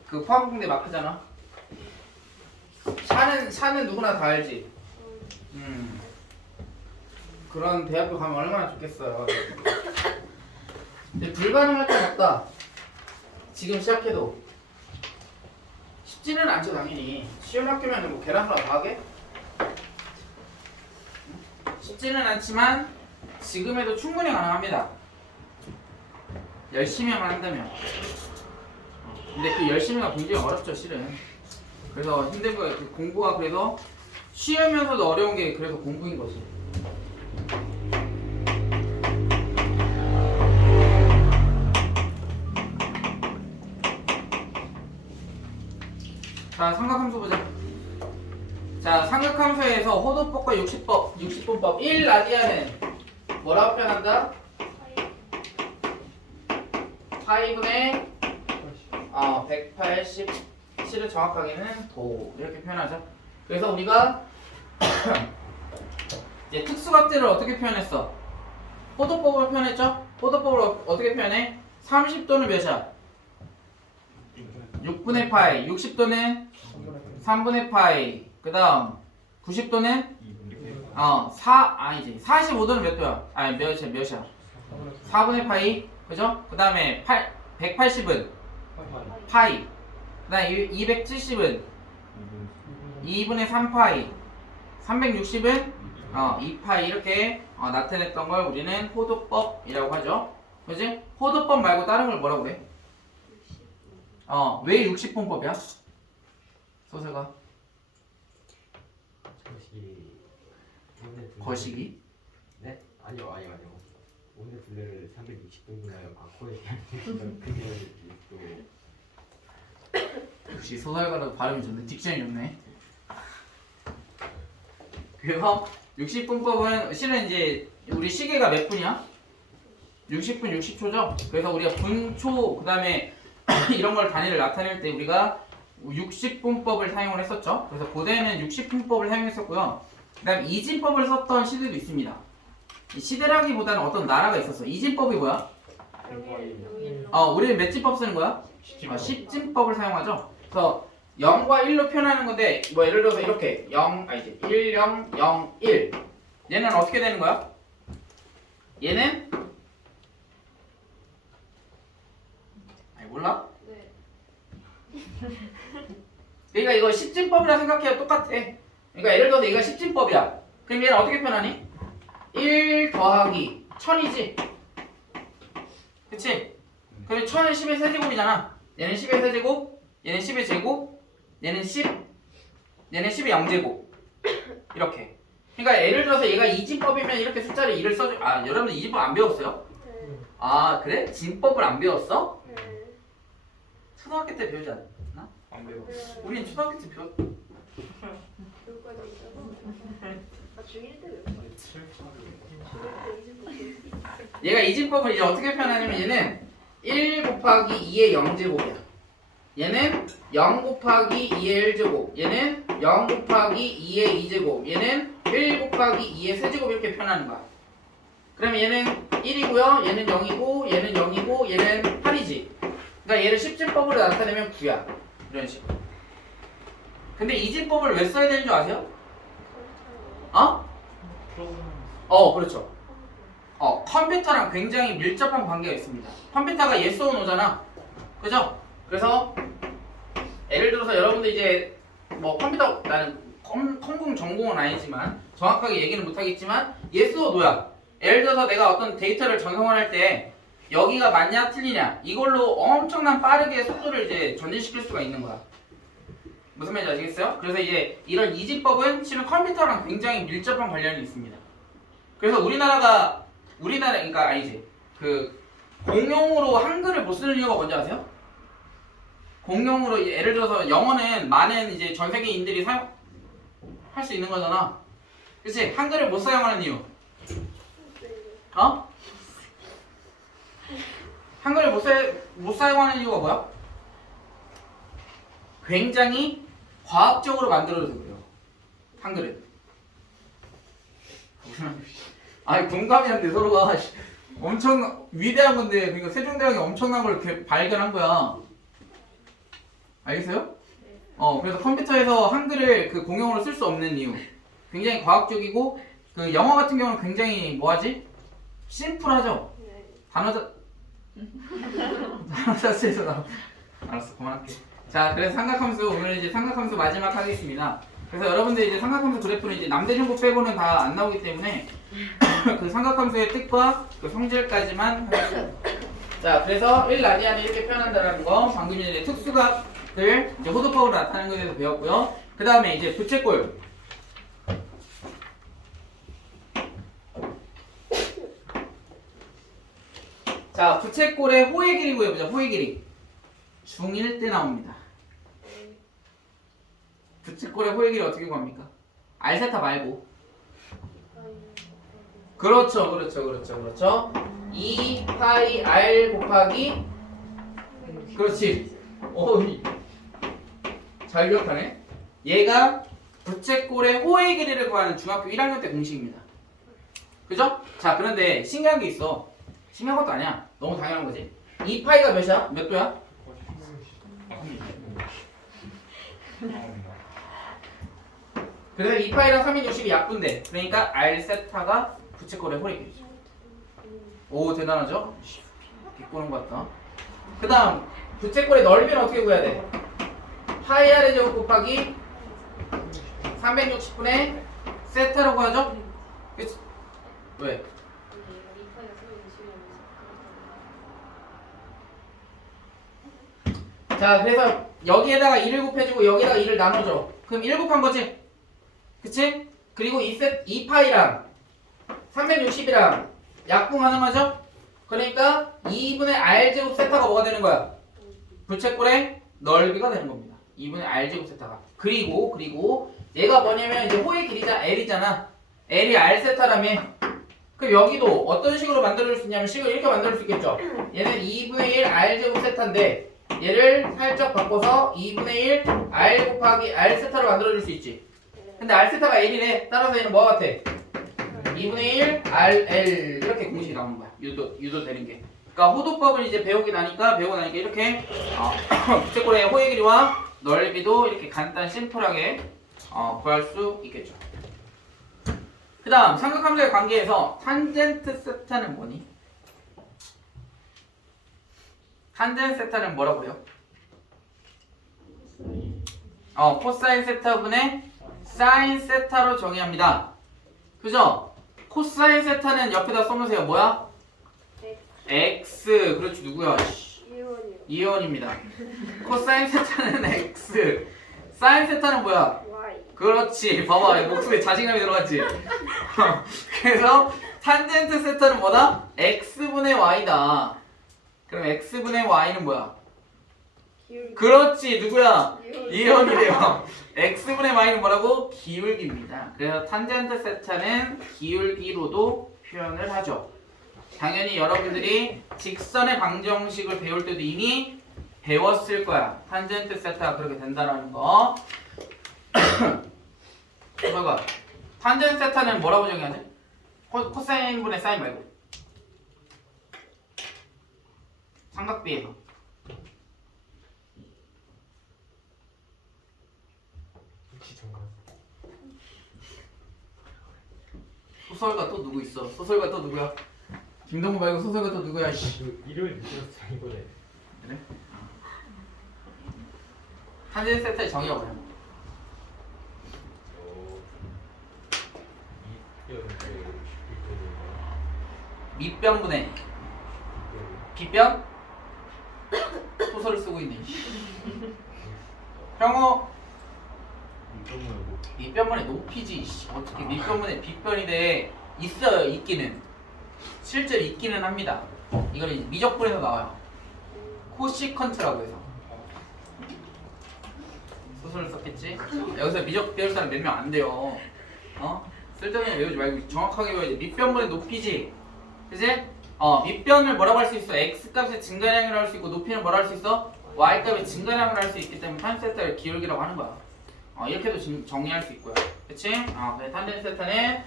그 포항공대 마크잖아. 샤는 누구나 다 알지. 그런 대학교 가면 얼마나 좋겠어요. 근데 불가능할 건 없다. 지금 시작해도 쉽지는 않죠 당연히. 쉬운 학교면 뭐 계란후라 다 하게? 쉽지는 않지만 지금에도 충분히 가능합니다. 열심히만 한다면. 근데 그 열심히가 굉장히 어렵죠 실은. 그래서 힘든 거예요. 그 공부가 그래서 쉬우면서도 어려운 게 그래서 공부인 거지. 자, 삼각함수 보자. 자, 삼각함수에서 호도법과 60분법 1라디안은 뭐라고 표현한다? 파이분의 180 실은 정확하게는 도 이렇게 표현하죠. 그래서 우리가 이제 특수각들을 어떻게 표현했어? 호도법으로 표현했죠? 호도법을 어떻게 표현해? 30도는 몇이야? 6분의 파이, 60도는 3분의 파이, 그 다음 90도는 45도는 몇 도야? 아니 몇이야? 4분의 파이, 그죠? 그 다음에 180은 파이, 그 다음에 270은 2분의 3파이, 360은 2파이 이렇게 나타냈던 걸 우리는 호도법이라고 하죠. 그지? 호도법 말고 다른 걸 뭐라고 그래? 왜 60분법이야? 소설가 거시기? 네? 아니요. 오늘 둘레를 360도분하여 바코에 대한 그게 또 역시 소설가라도 발음이 좋네. 딕션이 좋네. 그래서 60분법은 실은 이제 우리 시계가 몇 분이야? 60분 60초죠? 그래서 우리가 분초 그 다음에 이런 걸 단위를 나타낼 때 우리가 60분법을 사용을 했었죠. 그래서 고대에는 60분법을 사용했었고요. 그 다음 이진법을 썼던 시대도 있습니다. 이 시대라기보다는 어떤 나라가 있었어. 이진법이 뭐야? 우리는 몇 진법 쓰는 거야? 10진법을 사용하죠. 그래서 0과 1로 표현하는 건데 뭐 예를 들어서 이렇게 1, 0, 0, 1 얘는 어떻게 되는 거야? 얘는 몰라? 네. 그러니까 이거 10진법이라 생각해요. 똑같아. 그러니까 예를 들어서 얘가 10진법이야. 그럼 얘는 어떻게 표현하니? 1 더하기 1000이지? 그치? 그럼 1000은 10의 세제곱이잖아. 얘는 10의 세제곱, 얘는 10의 제곱, 얘는 10, 얘는 10의 0제곱 이렇게. 그러니까 예를 들어서 얘가 2진법이면 이렇게 숫자를 2를 써줘. 여러분들 2진법 안 배웠어요? 네. 그래? 진법을 안 배웠어? 네. 초등학교 때 배우지 않나? 안 배워. 우리는 초등학교 때 배웠. 여기까지 있어서. 중1 때 몇 번? 얘가 이진법을 이제 어떻게 표현하냐면 얘는 1 곱하기 2의 0제곱이야. 얘는 0 곱하기 2의 1제곱. 얘는 0 곱하기 2의 2제곱. 얘는 1 곱하기 2의 세제곱 이렇게 표현하는 거야. 그러면 얘는 1이고요. 얘는 0이고 얘는 0이고 얘는 8이지. 그러니까 얘를 10진법으로 나타내면 9야. 이런 식으로. 근데 이진법을 왜 써야 되는 줄 아세요? 그렇죠. 컴퓨터랑 굉장히 밀접한 관계가 있습니다. 컴퓨터가 yes or no잖아. 그죠? 그래서 예를 들어서 여러분들 이제 뭐 컴퓨터 나는 컴공 전공은 아니지만 정확하게 얘기는 못하겠지만 yes or no야. 예를 들어서 내가 어떤 데이터를 전송을 할 때 여기가 맞냐 틀리냐 이걸로 엄청난 빠르게 속도를 이제 전진시킬 수가 있는 거야. 무슨 말인지 아시겠어요? 그래서 이제 이런 이진법은 실은 컴퓨터랑 굉장히 밀접한 관련이 있습니다. 그래서 우리나라 그러니까 아니지 그 공용으로 한글을 못 쓰는 이유가 뭔지 아세요? 공용으로 예를 들어서 영어는 많은 이제 전 세계인들이 사용할 수 있는 거잖아. 그치? 한글을 못 사용하는 이유. 어? 한글을 못 사용하는 이유가 뭐야? 굉장히 과학적으로 만들어져서 그래요. 한글은. 아니 동감이 안 돼 서로가. 엄청 위대한 건데 그러니까 세종대왕이 엄청난 걸 이렇게 발견한 거야. 알겠어요? 그래서 컴퓨터에서 한글을 그 공용으로 쓸 수 없는 이유. 굉장히 과학적이고 그 영어 같은 경우는 굉장히 뭐하지? 심플하죠. 단어 자체에서 나. 알았어 그만할게. 자 그래서 삼각함수 오늘 이제 삼각함수 마지막 하겠습니다. 그래서 여러분들 이제 삼각함수 그래프는 이제 남대중고 빼고는 다 안 나오기 때문에 그 삼각함수의 뜻과 그 성질까지만 하겠습니다. 자 그래서 1라디안을 이렇게 표현한다는 거 방금 전에 특수각을 이제 호도법으로 나타내는 것에 대해서 배웠고요. 그 다음에 이제 부채꼴. 자 부채꼴의 호의 길이 구해보자. 호의 길이 중1 때 나옵니다. 부채꼴의 호의 길이 어떻게 구합니까? R세타 말고. 그렇죠. 2 파이 R 곱하기 그렇지. 잘 기억하네. 얘가 부채꼴의 호의 길이를 구하는 중학교 1학년 때 공식입니다. 그죠? 자 그런데 신기한 게 있어. 신기한 것도 아니야. 너무 당연한 거지. 2파이가 몇이야? 몇 도야? 그래서 2파이랑 3인 60이 약분돼. 그러니까 R세타가 부채꼴의 호의 길이죠. 오 대단하죠? 비꼬는 것 같다. 그 다음 부채꼴의 넓이는 어떻게 구해야 돼? 파이 R의 제곱 곱하기 360분의 세타라고 하죠? 그치? 왜? 자 그래서 여기에다가 1을 곱해주고 여기다가 2를 나눠줘. 그럼 1 곱한 거지? 그치? 그리고 2파이랑 360이랑 약분하는 거죠? 그러니까 2분의 R제곱 세타가 뭐가 되는 거야? 부채꼴의 넓이가 되는 겁니다. 2분의 R제곱 세타가. 그리고 얘가 뭐냐면 이제 호의 길이자 L이잖아. L이 R세타라며. 그럼 여기도 어떤 식으로 만들어줄 수 있냐면 식을 이렇게 만들 수 있겠죠? 얘는 2분의 1 R제곱 세타인데 얘를 살짝 바꿔서 2분의 1 R 곱하기 R세타로 만들어줄 수 있지. 근데 R세타가 L이래. 따라서 얘는 뭐가 같아? 2분의 1 RL 이렇게 공식이 나오는 거야. 유도되는 게. 그러니까 호도법을 이제 배우고 나니까 이렇게 부채꼴의 호의 길이와 넓이도 이렇게 간단 심플하게 구할 수 있겠죠. 그 다음 삼각함수의 관계에서 탄젠트 세타는 뭐니? 탄젠트 세타는 뭐라고 해요? 코사인 세타분의 사인 세타로 정의합니다. 그죠? 코사인 세타는 옆에다 써놓으세요. 뭐야? X. 그렇지 누구야? 이온입니다. 코사인 세타는 X. 사인 세타는 뭐야? 그렇지. 봐봐. 목소리에 자신감이 들어갔지? 그래서 탄젠트 세타는 뭐다? X분의 Y다. 그럼 X분의 Y는 뭐야? 그렇지. 누구야? 이온이래요. X분의 Y는 뭐라고? 기울기입니다. 그래서 탄젠트 세타는 기울기로도 표현을 하죠. 당연히 여러분들이 직선의 방정식을 배울 때도 이미 배웠을 거야. 탄젠트 세타가 그렇게 된다라는 거. 봐봐. 탄젠트 세타는 뭐라고 정의하지? 코사인분의 사인 말고. 삼각비에서. 소설가 또 누구 있어? 소설가 또 누구야? 김동구 말고 소설가 또 누구야? 이름을 늦었어 이거네. 그래? 탄젠트 세타의 정의가 뭐야? 밑변분의 빗변? 소설을 쓰고 있네. 형호 밑변분의 높이지. 어떻게 밑변분의 빗변이 돼? 있어요. 있기는. 실제로 있기는 합니다. 이걸 이제 미적분에서 나와요. 코시컨트라고 해서. 소설을 썼겠지? 여기서 미적 배울 사람 몇 명 안 돼요. 쓸데없는 외우지 말고 정확하게 외워야지. 밑변분의 높이지. 그치? 밑변을 뭐라고 할 수 있어? x값의 증가량이라고 할 수 있고 높이는 뭐라고 할 수 있어? y값의 증가량을 할 수 있기 때문에 탄젠세타를 기울기라고 하는 거야. 이렇게도 정리할 수 있고요. 그치? 그래, 탄젠세타는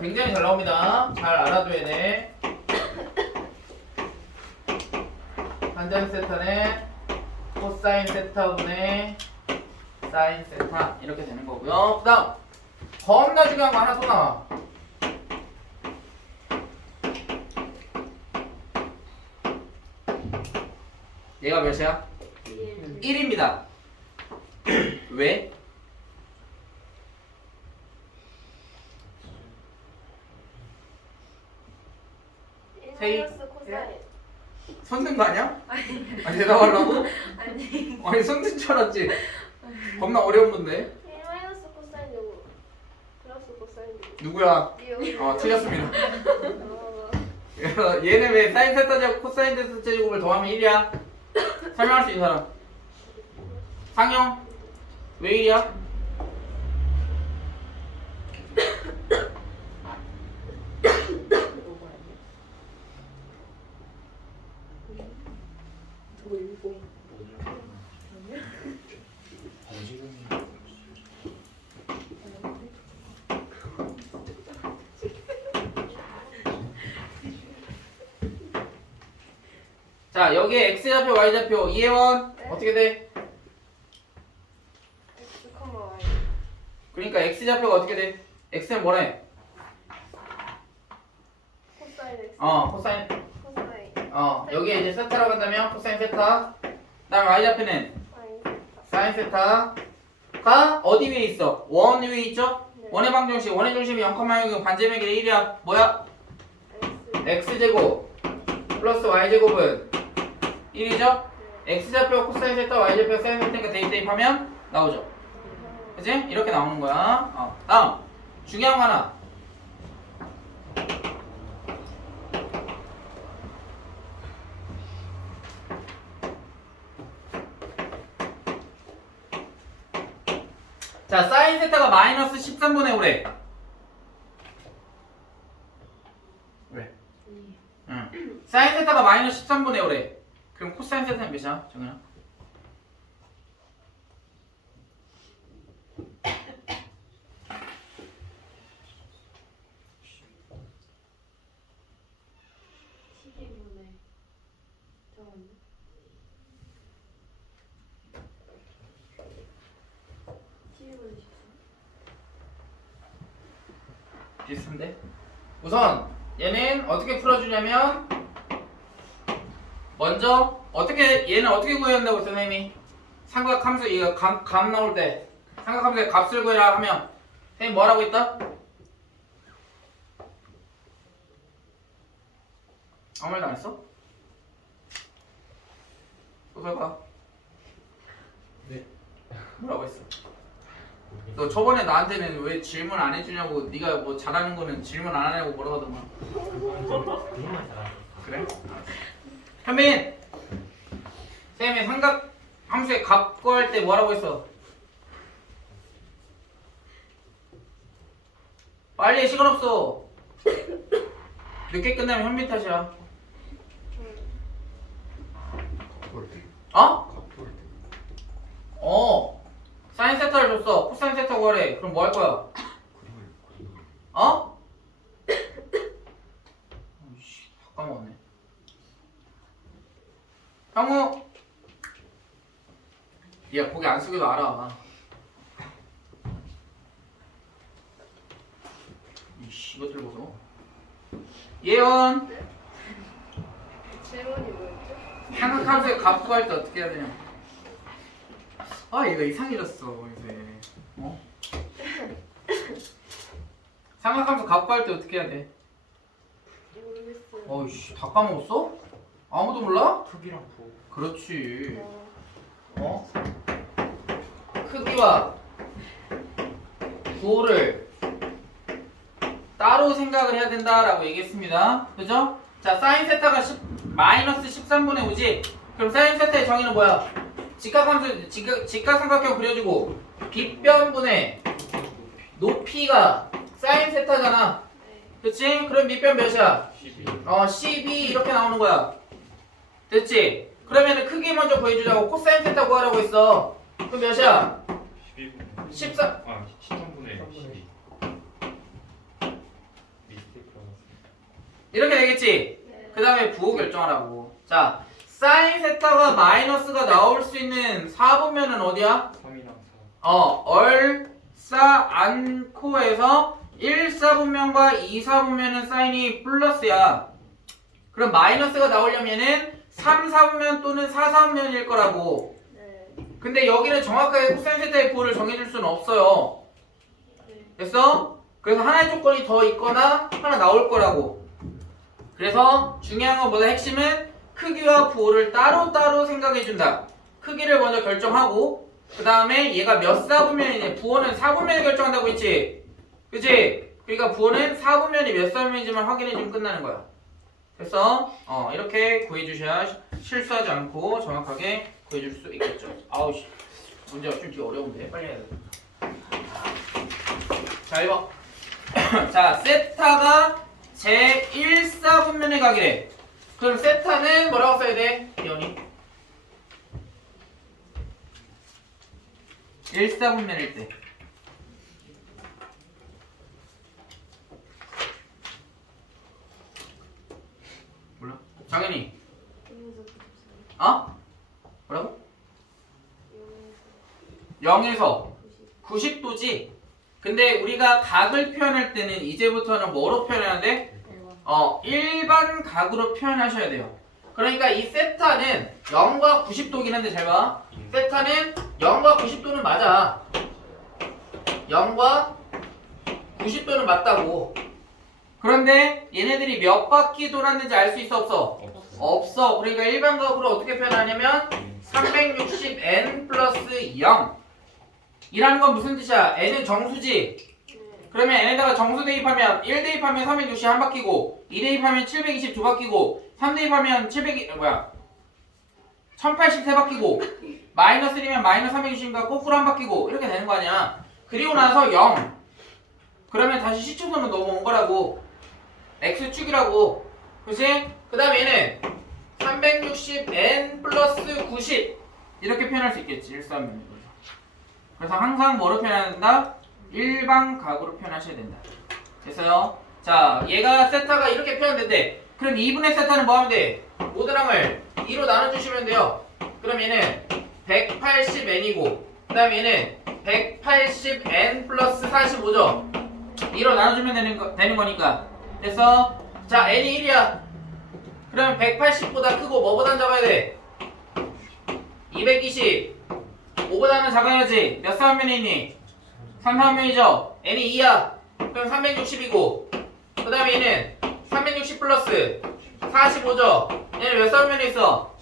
굉장히 잘 나옵니다. 잘 알아둬야 돼. 탄젠세타는 코사인 세타분의 사인 세타 이렇게 되는 거고요. 그 다음 겁나 중요한 거 하나 또 나와. 얘가 몇이야? 1입니다. 왜? 세이? 코사인. 손든 거 아니야? 아니 대답하려고? 아니. 아니 손든 줄 알았지. 겁나 어려운 건데. 1 마이너스 코사인 제곱 플러스 코사인 제곱. 누구야? 이요. 틀렸습니다. 어, 그래서 얘는 왜 사인 세타 제곱 코사인 세타 제곱을 더하면 1이야? 설명할 수 있는 사람. 상영. 왜 1이야? 자 여기에 x좌표 y좌표 이해원 네. 어떻게 돼? X, Y. 그러니까 x좌표가 어떻게 돼? x는 뭐래? 코사인 X. 코사인 코사인. 여기에 이제 세타라고 한다면 코사인 세타. 그다음 y좌표는 사인 사인 세타. 세타가 어디 위에 있어? 원 위에 있죠? 네. 원의 방정식 원의 중심이 0,6이고 반지름의 1이야. 뭐야? X. x제곱 플러스 y제곱은 1이죠? 네. x좌표 코사인 세타 y좌표 사인 세타니까 대입하면 나오죠. 그치? 이렇게 나오는 거야. 다음 중요한 거 하나. 자 사인 세타가 마이너스 13분의 5래. 왜? 응. 사인 세타가 마이너스 13분의 5래. 그럼 코사인 세타는 몇이야? 정현아? 비슷한데? 우선 얘는 어떻게 풀어주냐면 먼저 얘는 어떻게 구해야 한다고 선생님이? 삼각함수 이거 감 나올 때 삼각함수의 값을 구해라 하면 선생님 뭐라고 했다? 아무 말도 안 했어? 또 해봐. 네. 뭐라고 했어? 너 저번에 나한테는 왜 질문 안 해주냐고 네가 뭐 잘하는 거는 질문 안 하냐고 뭐라고 하더만. 그것만 잘하는 그래? 현민! 쌤이 삼각 함수의 값 구할 때 뭐라고 했어? 빨리 해, 시간 없어. 늦게 끝나면 현민 탓이야. 사인 세타를 줬어. 코사인 세타 구하래. 그럼 뭐 할 거야? 씨, 다 까먹었네. 형우! 얘가 고개 안 숙여도 알아. 이씨, 이것들 보소. 예언! 질문이 뭐였죠? 삼각함수의 값 구할 때 어떻게 해야 되냐? 얘가 이상해졌어 이제. 삼각함수 값 구할 때 어떻게 해야 돼? 모르겠어요. 어이씨 다 까먹었어? 아무도 몰라? 크기랑 부호. 그렇지. 어. 크기와 부호를 따로 생각을 해야 된다라고 얘기했습니다. 그죠? 자, 사인 세타가 마이너스 13분의 5지? 그럼 사인 세타의 정의는 뭐야? 직각삼각형 그려주고 빗변분의 높이가 사인 세타잖아. 네. 그치? 그럼 밑변 몇이야? 12. 12 이렇게 나오는 거야. 됐지? 그러면은 크기 먼저 구해주자고. 코사인 세타 구하라고 했어. 그럼 몇이야? 12분의 14. 13분의 12. 미스테이크 나왔습니다. 이렇게 되겠지? 네. 그 다음에 부호 결정하라고. 자, 사인 세타가 마이너스가 나올 수 있는 4분면은 어디야? 3이랑 얼싸 않고에서 1, 4분면과 2, 4분면은 사인이 플러스야. 그럼 마이너스가 나오려면은 3, 4분면 또는 4, 4분면일 거라고. 네. 근데 여기는 정확하게 코사인 세타의 부호를 정해줄 수는 없어요. 네. 됐어? 그래서 하나의 조건이 더 있거나 하나 나올 거라고. 그래서 중요한 건 뭐다? 핵심은 크기와 부호를 따로따로 생각해준다. 크기를 먼저 결정하고 그 다음에 얘가 몇 사분면이냐. 부호는 4분면을 결정한다고 했지. 그치? 그러니까 부호는 4분면이 몇 사분면인지만 확인해주면 끝나는 거야. 그래서 이렇게 구해주셔야 실수하지 않고 정확하게 구해줄 수 있겠죠. 아우 씨, 문제가 좀 되게 어려운데 빨리 해야 돼. 자, 1번. 자, 세타가 제 1사분면에 가기래. 그럼 세타는 뭐라고 써야 돼? 기현이 1사분면일 때 몰라? 장현이 이용해서 94. 어? 뭐라고? 이용해서 0에서 90. 90도지? 근데 우리가 각을 표현할 때는 이제부터는 뭐로 표현해야 돼? 일반 각으로 표현하셔야 돼요. 그러니까 이 세타는 0과 90도긴 한데 잘 봐. 세타는 0과 90도는 맞아. 0과 90도는 맞다고. 그런데 얘네들이 몇 바퀴 돌았는지 알 수 있어 없어? 없어. 그러니까 일반 각으로 어떻게 표현하냐면 360n 플러스 0 이라는 건 무슨 뜻이야? n은 정수지. 네. 그러면 n에다가 정수 대입하면 1 대입하면 360 한 바퀴고 2 대입하면 720 두 바퀴고 3 대입하면 1080 세 바퀴고 마이너스 1이면 마이너스 360인가 거꾸로 한 바퀴고 이렇게 되는 거 아니야. 그리고 나서 0 그러면 다시 시초선은 넘어온 거라고. x축이라고. 그치? 그 다음에 얘는 360n 플러스 90 이렇게 표현할 수 있겠지. 1사분면. 그래서 항상 뭐로 표현해야 된다? 일반 각으로 표현하셔야 된다. 됐어요? 자, 얘가 세타가 이렇게 표현된대. 그럼 2분의 세타는 뭐 하면 돼? 모드랑을 2로 나눠주시면 돼요. 그럼 얘는 180n이고 그 다음에 얘는 180n 플러스 45죠? 2로 나눠주면 되는 거니까. 됐어? 자, n이 1이야. 그러면 180보다 크고 뭐보단 잡아야 돼? 220 5보다는 작아야지. 몇 사분면에 있니? 3사분면이죠? n이 2야. 그럼 360이고 그 다음에 얘는 360 플러스 45죠? 얘는 몇 사분면에 있어?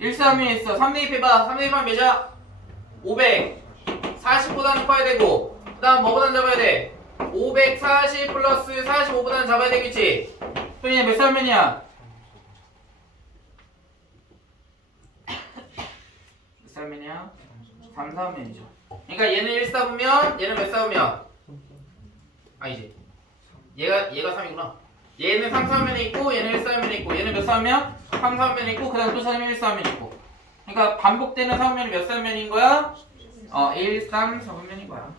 1사분면에 있어. 3 대입해봐. 3 대입하면 몇이야? 500 40보다는 커야 되고 그 다음 뭐보다는 잡아야 돼? 540 플러스 45보다는 잡아야 되겠지? 그럼 얘는 몇 사분면이야? 몇 사분면이야? 3사분면이죠. 그러니까 얘는 1사분면, 얘는 몇 사분면? 아니지. 얘가 3이구나. 얘는 3사분면에 있고, 얘는 1사분면에 있고, 얘는 몇 사분면? 3사분면에 있고, 그 다음 또 찾으면 1사분면에 있고. 그러니까 반복되는 사분면이 몇 사분면인 거야? 1, 3, 4분면인 거야.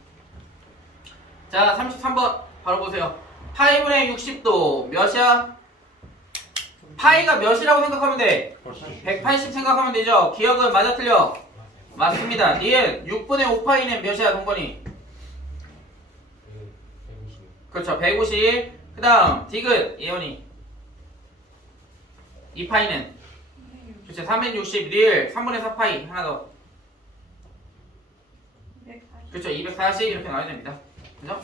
자, 33번 바로 보세요. 파이분의 60도 몇이야? 파이가 몇이라고 생각하면 돼? 180 생각하면 되죠? 기억은 맞아 틀려? 맞습니다. 니은 6분의 5파이는 몇이야 동건이? 150. 그렇죠. 150. 그 다음 디귿 예원이 2파이는? 그렇죠. 360 리을 3분의 4파이 하나 더. 그렇죠. 240 이렇게 나와야 됩니다. 그죠?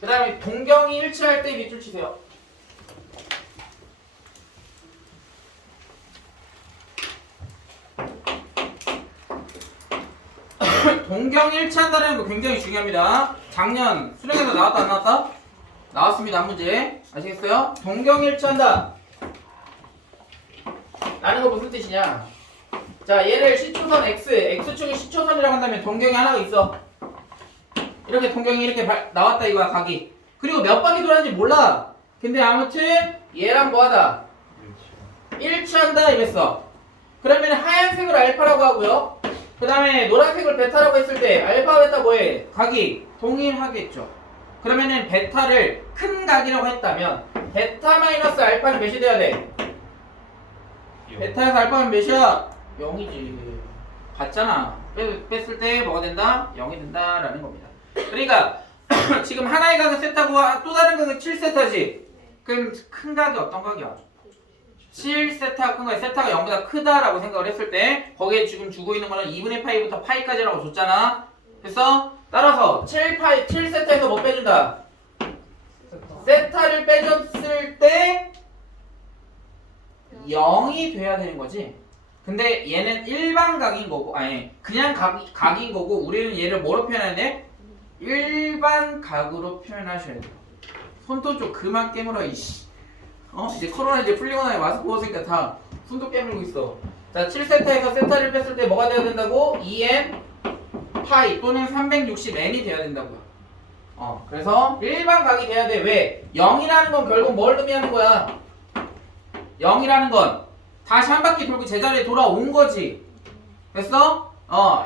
그 다음에 동경이 일치할 때 밑줄 치세요. 동경 일치한다는 거 굉장히 중요합니다. 작년 수능에서 나왔다 안 나왔다? 나왔습니다. 한 문제. 아시겠어요? 동경 일치한다. 라는 거 무슨 뜻이냐? 자, 얘를 시초선 x, x축이 시초선이라고 한다면 동경이 하나가 있어. 이렇게 동경이 이렇게 나왔다 이거야, 각이. 그리고 몇 바퀴 돌았는지 몰라. 근데 아무튼 얘랑 뭐하다? 일치한다 이랬어. 그러면 하얀색을 알파라고 하고요. 그 다음에 노란색을 베타라고 했을 때 알파 베타 뭐해? 각이 동일하겠죠. 그러면은 베타를 큰 각이라고 했다면 베타 마이너스 알파는 몇이 돼야 돼? 베타에서 알파는 몇이야? 0이지. 같잖아. 뺐을 때 뭐가 된다? 0이 된다라는 겁니다. 그러니까 지금 하나의 각은 세타고 또 다른 각은 7세타지. 그럼 큰 각이 어떤 각이야? 7세타가 큰 거야. 세타가 0보다 크다라고 생각을 했을 때 거기에 지금 주고 있는 거는 2분의 파이부터 파이까지라고 줬잖아. 그래서 따라서 7세타에서 뭐 빼준다? 세타를 빼줬을 때 0이 돼야 되는 거지. 근데 얘는 일반 각인 거고, 아니 그냥 각인 거고, 우리는 얘를 뭐로 표현해야 돼? 일반 각으로 표현하셔야 돼요. 손톱 좀 그만 깨물어 이씨. 이제 코로나 이제 풀리고 나니 마스크 벗으니까 다 손톱 깨물고 있어. 자, 7세타에서 세타를 뺐을 때 뭐가 돼야 된다고? 2n 파이 또는 360n이 돼야 된다고요. 그래서 일반 각이 돼야 돼. 왜? 0이라는 건 결국 뭘 의미하는 거야? 0이라는 건 다시 한 바퀴 돌고 제자리에 돌아온 거지. 됐어?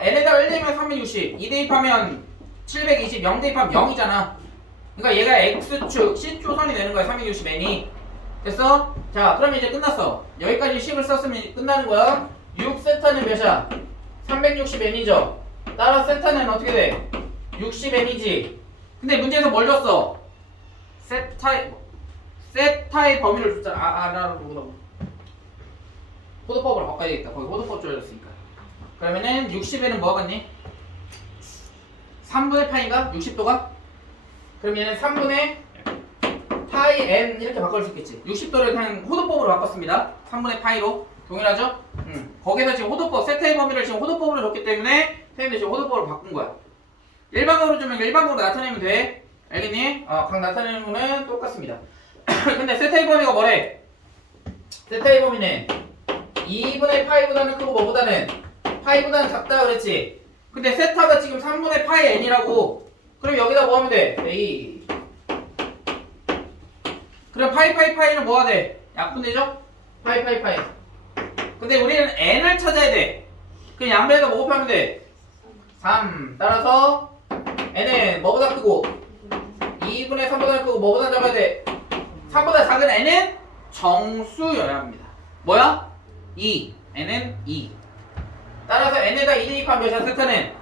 n에다가 1 대입하면 360, 2 대입하면 720, 0 대입하면 0이잖아. 그러니까 얘가 x축, c초선이 되는 거야. 360n이. 됐어? 자, 그러면 이제 끝났어. 여기까지 식을 썼으면 끝나는 거야. 6세타는 몇이야? 360n이죠. 따라 세타는 어떻게 돼? 60n이지. 근데 문제에서 뭘 줬어? 세타의 범위를 줬잖아. 뭐라고? 호도법으로 바꿔야 되겠다. 거기 호도법 줘야겠으니까. 그러면은 60에는 뭐가 같니? 3분의 파인가? 60도가? 그럼 얘는 3분의 파이 n 이렇게 바꿀 수 있겠지. 60도를 그냥 호도법으로 바꿨습니다. 3분의 파이로. 동일하죠? 거기서 지금 호도법, 세타의 범위를 지금 호도법으로 줬기 때문에 선생님들 지금 호도법으로 바꾼 거야. 일반적으로 주면 일반적으로 나타내면 돼. 알겠니? 각 나타내는 거는 똑같습니다. 근데 세타의 범위가 뭐래? 세타의 범위는 2분의 파이보다는 크고 뭐보다는? 파이보다는 작다 그랬지. 근데 세타가 지금 3분의 파이 n이라고. 그럼 여기다 뭐 하면 돼? A. 그럼 파이는 뭐가 돼? 약분되죠? 파이. 근데 우리는 n을 찾아야 돼. 그럼 양변에다 뭐 곱하면 돼? 3. 따라서 n은 뭐보다 크고 2분의 3보다 크고 뭐보다 작아야 돼? 3보다 작은 n은 정수여야 합니다. 뭐야? 2. n은 2. 따라서 n에다 2 대입하면 몇이야? 세타는?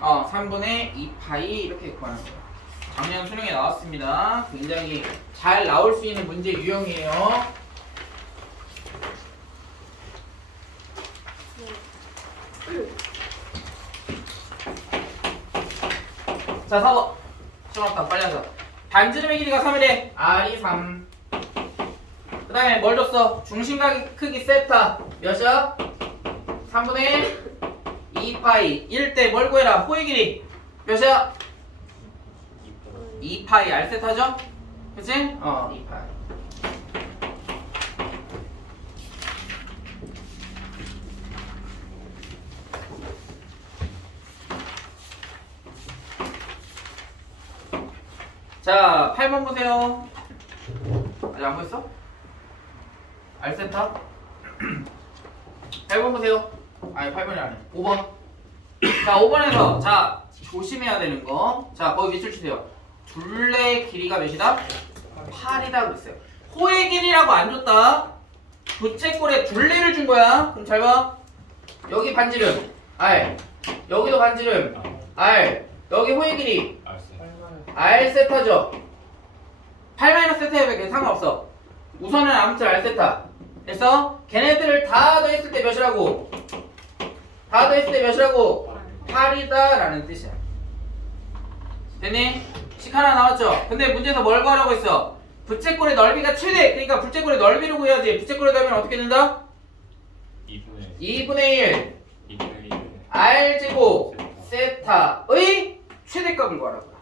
3분의 2파이 이렇게 구하는 거예요. 작년 수능에 나왔습니다. 굉장히 잘 나올 수 있는 문제 유형이에요. 자, 4번. 시험 왔다. 빨리 하자. 반지름의 길이가 3이래. R이 3. 그 다음에 뭘 줬어? 중심각 크기 세타. 몇이야? 3분의 2파이. 1대 뭘 구해라? 호의 길이. 몇이야? 2파이. R세타죠? 그치? 2파이. 자, 8번 보세요. 아직 안 보였어? R세타? 8번 보세요. 아니, 8번이 아니야. 5번. 자, 5번에서 자, 조심해야 되는 거. 자, 거기 밑줄 치세요. 둘레의 길이가 몇이다? 8이다 그랬어요. 호의 길이라고 안 줬다. 부채꼴에 둘레를 준 거야. 그럼 잘 봐. 여기 반지름 R. 여기도 반지름 R. 여기 호의 길이 R 세타죠. 8 세타여도 괜찮 상관없어. 우선은 아무튼 R 세타. 그래서 걔네들을 다 더했을 때 몇이라고? 다 더했을 때 몇이라고? 8이다 라는 뜻이야. 됐니? 식 하나 나왔죠? 근데 문제에서 뭘 구하라고 했어? 부채꼴의 넓이가 최대! 그러니까 부채꼴의 넓이를 구해야지. 부채꼴의 넓이는 어떻게 된다? 2분의 1 R제곱 세타의 최대값을 구하라고요.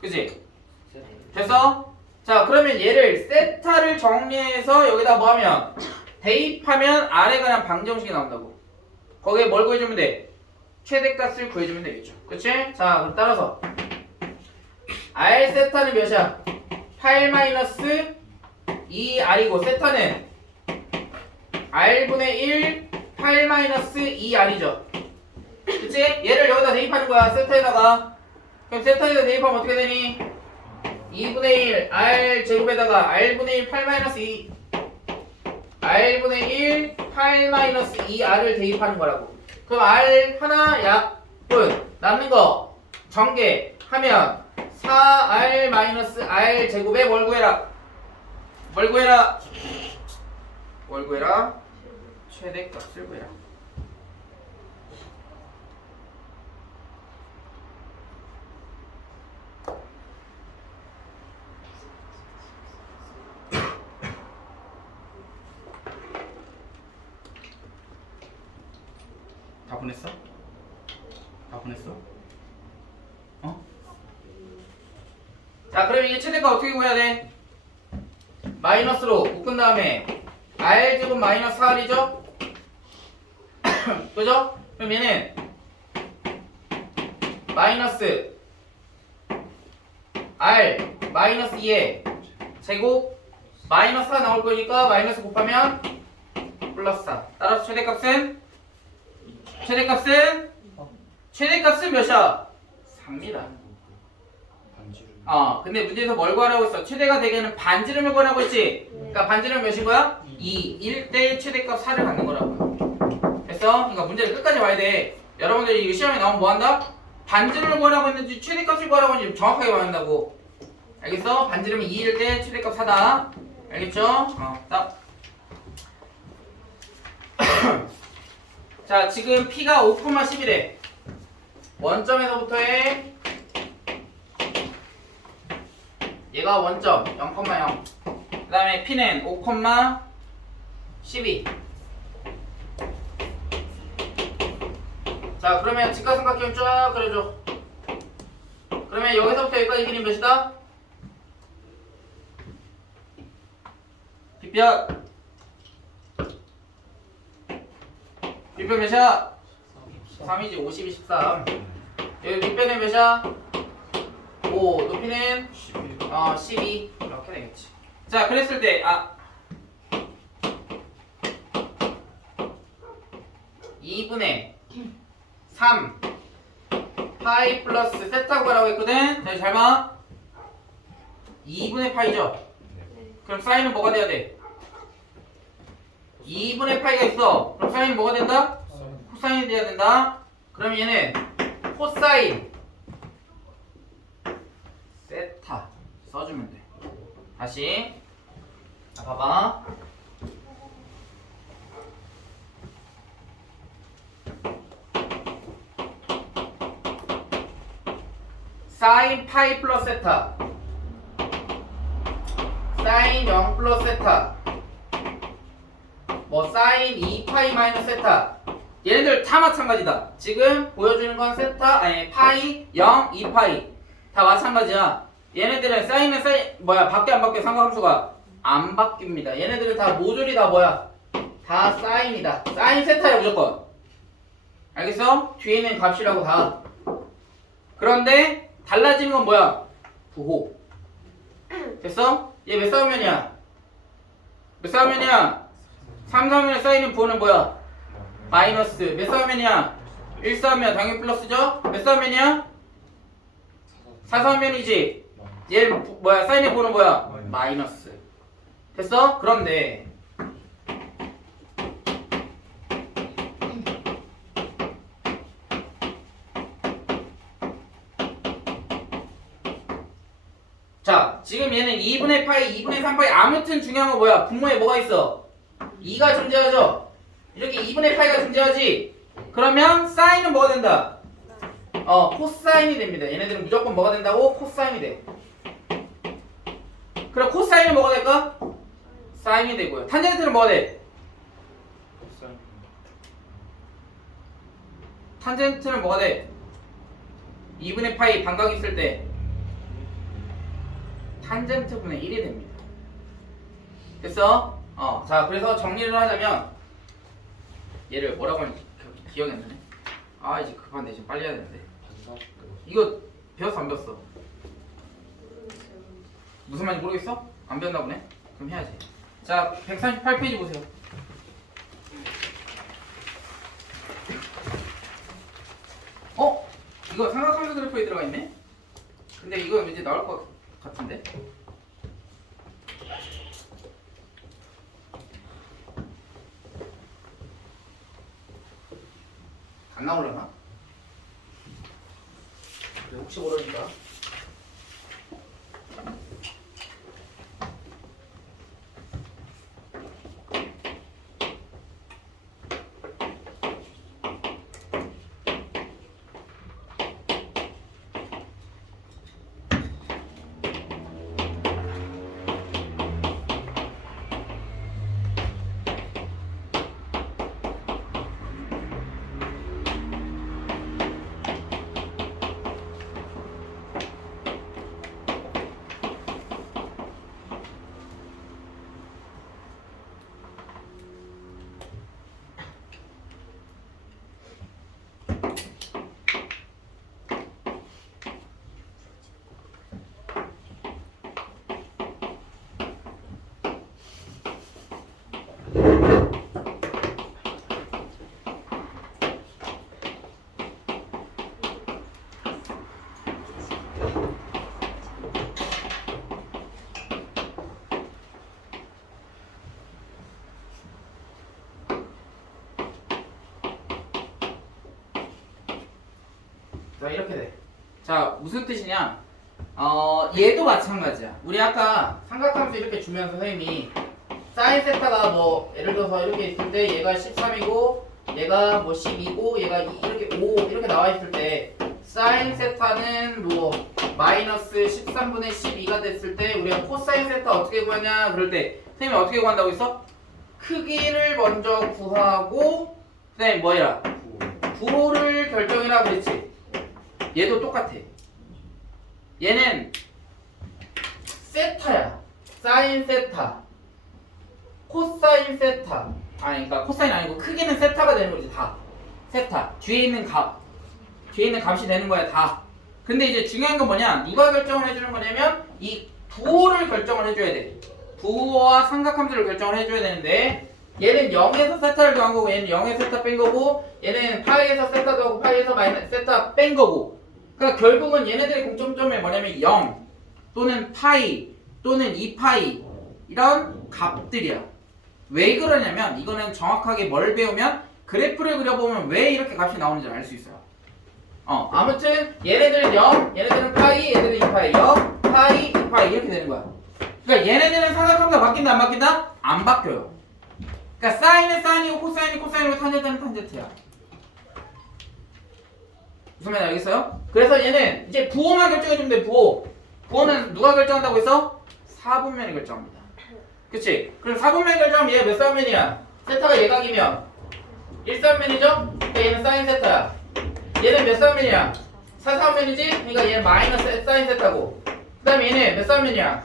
그치? 됐어? 자 그러면 얘를 세타를 정리해서 여기다 뭐 하면 대입하면 R에 관한 방정식이 나온다고. 거기에 뭘 구해주면 돼? 최대값을 구해주면 되겠죠. 그치? 자 그럼 따라서 R 세타는 몇이야? 8 마이너스 2R이고 세타는 R분의 1 8 마이너스 2R이죠. 그치? 얘를 여기다 대입하는 거야. 세타에다가. 그럼 세타에다 대입하면 어떻게 되니? 2분의 1 R 제곱에다가 R분의 1 8 마이너스 2 R분의 1 8 마이너스 2R을 대입하는 거라고. 그럼 R 하나 약분 남는 거 전개 하면 4R 마이너스 R 제곱에 뭘 구해라? 뭘 구해라? 뭘 구해라? 최대값을 구해라. 다 보냈어? 다 보냈어? 어? 자 그럼 이게 최대값 어떻게 구해야 돼? 마이너스로 묶은 다음에 R제곱 마이너스 4R이죠? 그죠? 그럼 얘는 마이너스 R 마이너스 2에 제곱 마이너스 4 나올 거니까 마이너스 곱하면 플러스 4. 따라서 최대값은 몇이야? 3이다. 근데 문제에서 뭘 구하라고 했어? 최대가 되게는 반지름을 구하라고 했지? 그러니까 반지름 몇인 거야? 2. 1대 최대값 4를 갖는 거라고. 됐어? 그러니까 문제를 끝까지 봐야 돼. 여러분들이 이거 시험에 나오면 뭐 한다? 반지름을 구하라고 했는지 최대값을 구하라고 했는지 정확하게 말한다고. 알겠어? 반지름이 2일 때 최대값 4다. 알겠죠? 딱. 자, 지금 P가 5,11에 원점에서부터의 얘가 원점 0,0 그 다음에 P는 5,12 자 그러면 직각삼각형 쫙 그려줘. 그러면 여기서부터 여기까지 길이 몇이다? 빗변 몇이야? 3이지 50이 13 여기 빗변은 몇이야? 5 높이는 12 이렇게 되겠지. 자 그랬을 때 2분의 3 파이 플러스 세타 구하라고 했거든. 잘 봐. 2분의 파이죠. 그럼 사인은 뭐가 돼야 돼? 2분의 파이가 있어. 그럼 사인은 뭐가 된다? 코사인이 돼야 된다. 그럼 얘는 코사인 세타 써주면 돼. 다시 봐봐. 사인 파이 플러스 세타 사인 0 플러스 세타 뭐 사인 2파이 마이너스 세타 얘네들 다 마찬가지다. 지금 보여주는 건 세타 아니 파이 0 2파이 다 마찬가지야. 얘네들은 사인은 바뀌어 안 바뀌어? 상관함수가 안 바뀝니다. 얘네들은 다 모듈이 다 뭐야? 다 사인이다. 사인 세타야 무조건. 알겠어? 뒤에 있는 값이라고 다. 그런데 달라지는 건 뭐야? 부호. 됐어? 얘 몇 싸우면이야? 몇 싸우면이야? 3 싸우면 사인은 부호는 뭐야? 마이너스. 몇 싸우면이야? 1 싸우면 당연히 플러스죠? 몇 싸우면이야? 4 싸우면이지? 얘 뭐야? 사인의 부호는 뭐야? 마이너스. 됐어? 그런데 자, 지금 얘는 2분의 파이, 2분의 3파이 아무튼 중요한 건 뭐야? 분모에 뭐가 있어? 2가 존재하죠? 이렇게 2분의 파이가 존재하지? 그러면 사인은 뭐가 된다? 코사인이 됩니다. 얘네들은 무조건 뭐가 된다고? 코사인이 돼. 그럼 코사인은 뭐가 될까? 사인이 되고요. 탄젠트는 뭐가 돼? 탄젠트는 뭐가 돼? 2분의 파이 반각 있을 때 탄젠트 분의 1이 됩니다. 됐어? 자, 그래서 정리를 하자면 얘를 뭐라고 하는지 기억이 안 나네. 아, 이제 급한데 지금 빨리 해야 되는데. 이거 배웠어 안 배웠어? 무슨 말인지 모르겠어? 안 배웠나 보네? 그럼 해야지. 자, 138페이지 보세요. 이거 삼각함수 그래프에 들어가 있네? 근데 이거 이제 나올 것 같은데? 안 나오려나? 그래, 혹시 모르니까. 자, 이렇게 돼. 자, 무슨 뜻이냐? 얘도 마찬가지야. 우리 아까 삼각함수 이렇게 주면서 선생님이 사인 세타가 뭐 예를 들어서 이렇게 있을 때 얘가 13이고 얘가 뭐 12고 얘가 이렇게 5 이렇게 나와 있을 때 사인 세타는 뭐 마이너스 13분의 12가 됐을 때 우리가 코사인 세타 어떻게 구하냐 그럴 때 선생님이 어떻게 구한다고 했어? 크기를 먼저 구하고 그다음에 뭐야? 부호를 결정해라 그랬지. 얘도 똑같아. 얘는 세타야. 사인 세타, 코사인 세타. 그러니까 코사인 아니고 크기는 세타가 되는 거지 다. 세타. 뒤에 있는 값이 되는 거야 다. 근데 이제 중요한 건 뭐냐? 누가 결정을 해주는 거냐면 이 부호를 결정을 해줘야 돼. 부호와 삼각함수를 결정을 해줘야 되는데 얘는 0에서 세타를 더한 거고 얘는 0에서 세타 뺀 거고 얘는 파이에서 세타 더하고 파이에서 마이너스 세타 뺀 거고. 그러니까 결국은 얘네들의 공통점이 뭐냐면 0 또는 파이 또는 2파이 이런 값들이야. 왜 그러냐면 이거는 정확하게 뭘 배우면 그래프를 그려보면 왜 이렇게 값이 나오는지 알 수 있어요. 아무튼 얘네들은 0, 얘네들은 파이, 얘네들은 2파이 0, 파이, 2파이 이렇게 되는 거야. 그러니까 얘네들은 삼각함수가 바뀐다 안 바뀐다? 안 바뀌어요. 그러니까 사인은 사인이고 코사인이 코사인이고 탄젠트는 탄젠트야. 무슨 말인지 알겠어요? 그래서 얘는 이제 부호만 결정해주면 돼. 부호는 누가 결정한다고 했어? 4분면이 결정합니다. 그치? 그럼 4분면이 결정하면 얘가 몇 사분면이야? 세타가 예각이면 1사분면이죠? 그러니까 얘는 사인 세타야. 얘는 몇 사분면이야? 4사분면이지? 그러니까 얘는 마이너스 사인 세타고 그 다음에 얘는 몇 사분면이야?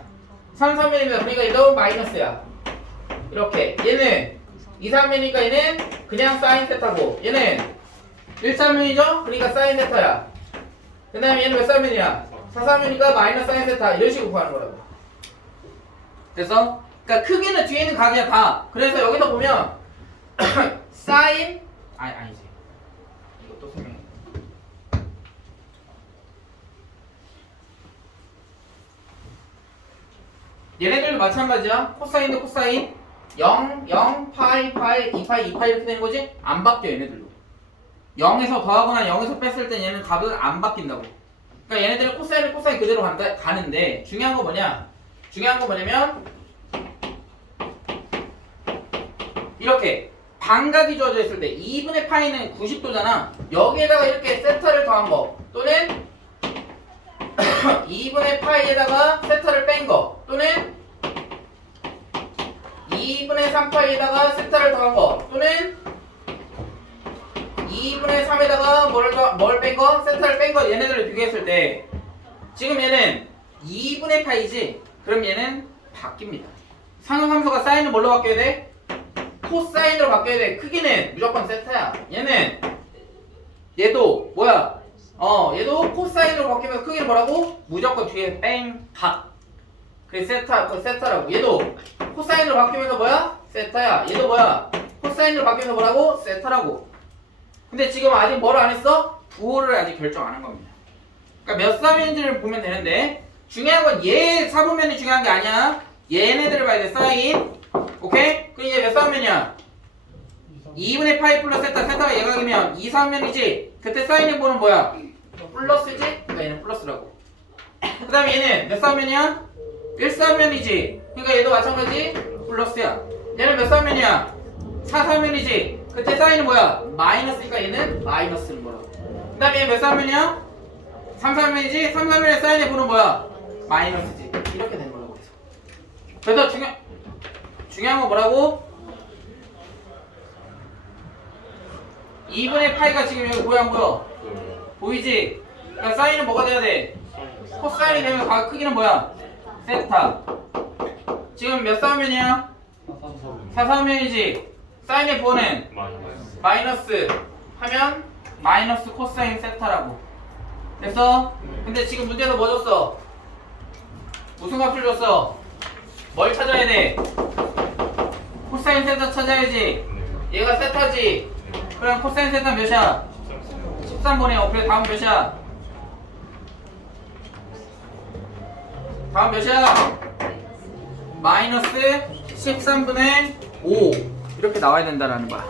3사분면입니다. 그러니까 얘도 마이너스야. 이렇게 얘는 2사분면이니까 얘는 그냥 사인 세타고 얘는 1사분면이죠? 그러니까 사인 세타야. 그 다음에 얘는 몇 사분면이야? 4사분면이니까 마이너스 사인 세타. 이런 식으로 구하는 거라고. 그래서 그러니까 크기는 뒤에 있는 각이야 다. 그래서 여기서 보면 사인 아니지. 이것도 설명해. 얘네들도 마찬가지야. 코사인도 코사인 0, 0, 파이, 파이, 2파이, 2파이 이렇게 되는 거지? 안 바뀌어 얘네들도. 0에서 더하거나 0에서 뺐을 때 얘는 값은 안 바뀐다고. 그러니까 얘네들은 코사인을 코사인 그대로 가는데 중요한 건 뭐냐? 중요한 건 뭐냐면 이렇게 반각이 주어져 있을 때 2분의 파이는 90도잖아. 여기에다가 이렇게 세타를 더한 거 또는 2분의 파이에다가 세타를 뺀 거 또는 2분의 3파이에다가 세타를 더한 거 또는 2분의 3에다가 뭘 뺀 거? 세타를 뺀 거 얘네들을 비교했을 때 지금 얘는 2분의 파이지? 그럼 얘는 바뀝니다. 상응함수가 사인은 뭘로 바뀌어야 돼? 코사인으로 바뀌어야 돼. 크기는 무조건 세타야. 얘도 뭐야? 얘도 코사인으로 바뀌면서 크기는 뭐라고? 무조건 뒤에 뺑 박. 그게 세타라고. 얘도 코사인으로 바뀌면서 뭐야? 세타야. 얘도 뭐야? 코사인으로 바뀌면서 뭐라고? 세타라고. 근데 지금 아직 뭐를 안 했어? 부호를 아직 결정 안 한 겁니다. 그러니까 몇 사면인지를 보면 되는데 중요한 건 얘 사분면이 중요한 게 아니야. 얘네들을 봐야 돼. 사인. 오케이? 그럼 이제 몇 사분면이야? 2분의 파이 플러스 세타가 예각이면 2 사분면이지. 그때 사인의 부호는 뭐야? 플러스지? 그러니까 얘는 플러스라고. 그 다음에 얘는 몇 사분면이야? 1 사분면이지. 그러니까 얘도 마찬가지 플러스야. 얘는 몇 사분면이야? 4 사분면이지. 그때 사인은 뭐야? 마이너스니까 얘는 마이너스는 거라고. 그 다음에 얘 몇 사분면이야? 3 사분면이지. 3 사분면의 사인의 부호는 뭐야? 마이너스지. 이렇게 되는 거라고. 그래서 중요한 건 뭐라고? 2분의 파이가 지금 여기 보여 안 보여? 보이지? 그러니까 사인은 뭐가 돼야 돼? 코사인이 되면 각 크기는 뭐야? 세타. 지금 몇 사분면이야? 4 사분면이지. 사인의 부호는 마이너스 하면 마이너스 코사인 세타라고. 됐어? 근데 지금 문제에서 뭐 줬어? 무슨 값을 줬어? 뭘 찾아야 돼? 코사인 세타 찾아야지. 얘가 세타지. 그럼 코사인 세타 몇이야? 13분의 5. 그래 다음 몇이야? 다음 몇이야? 마이너스 13분의 5 이렇게 나와야 된다라는 거야.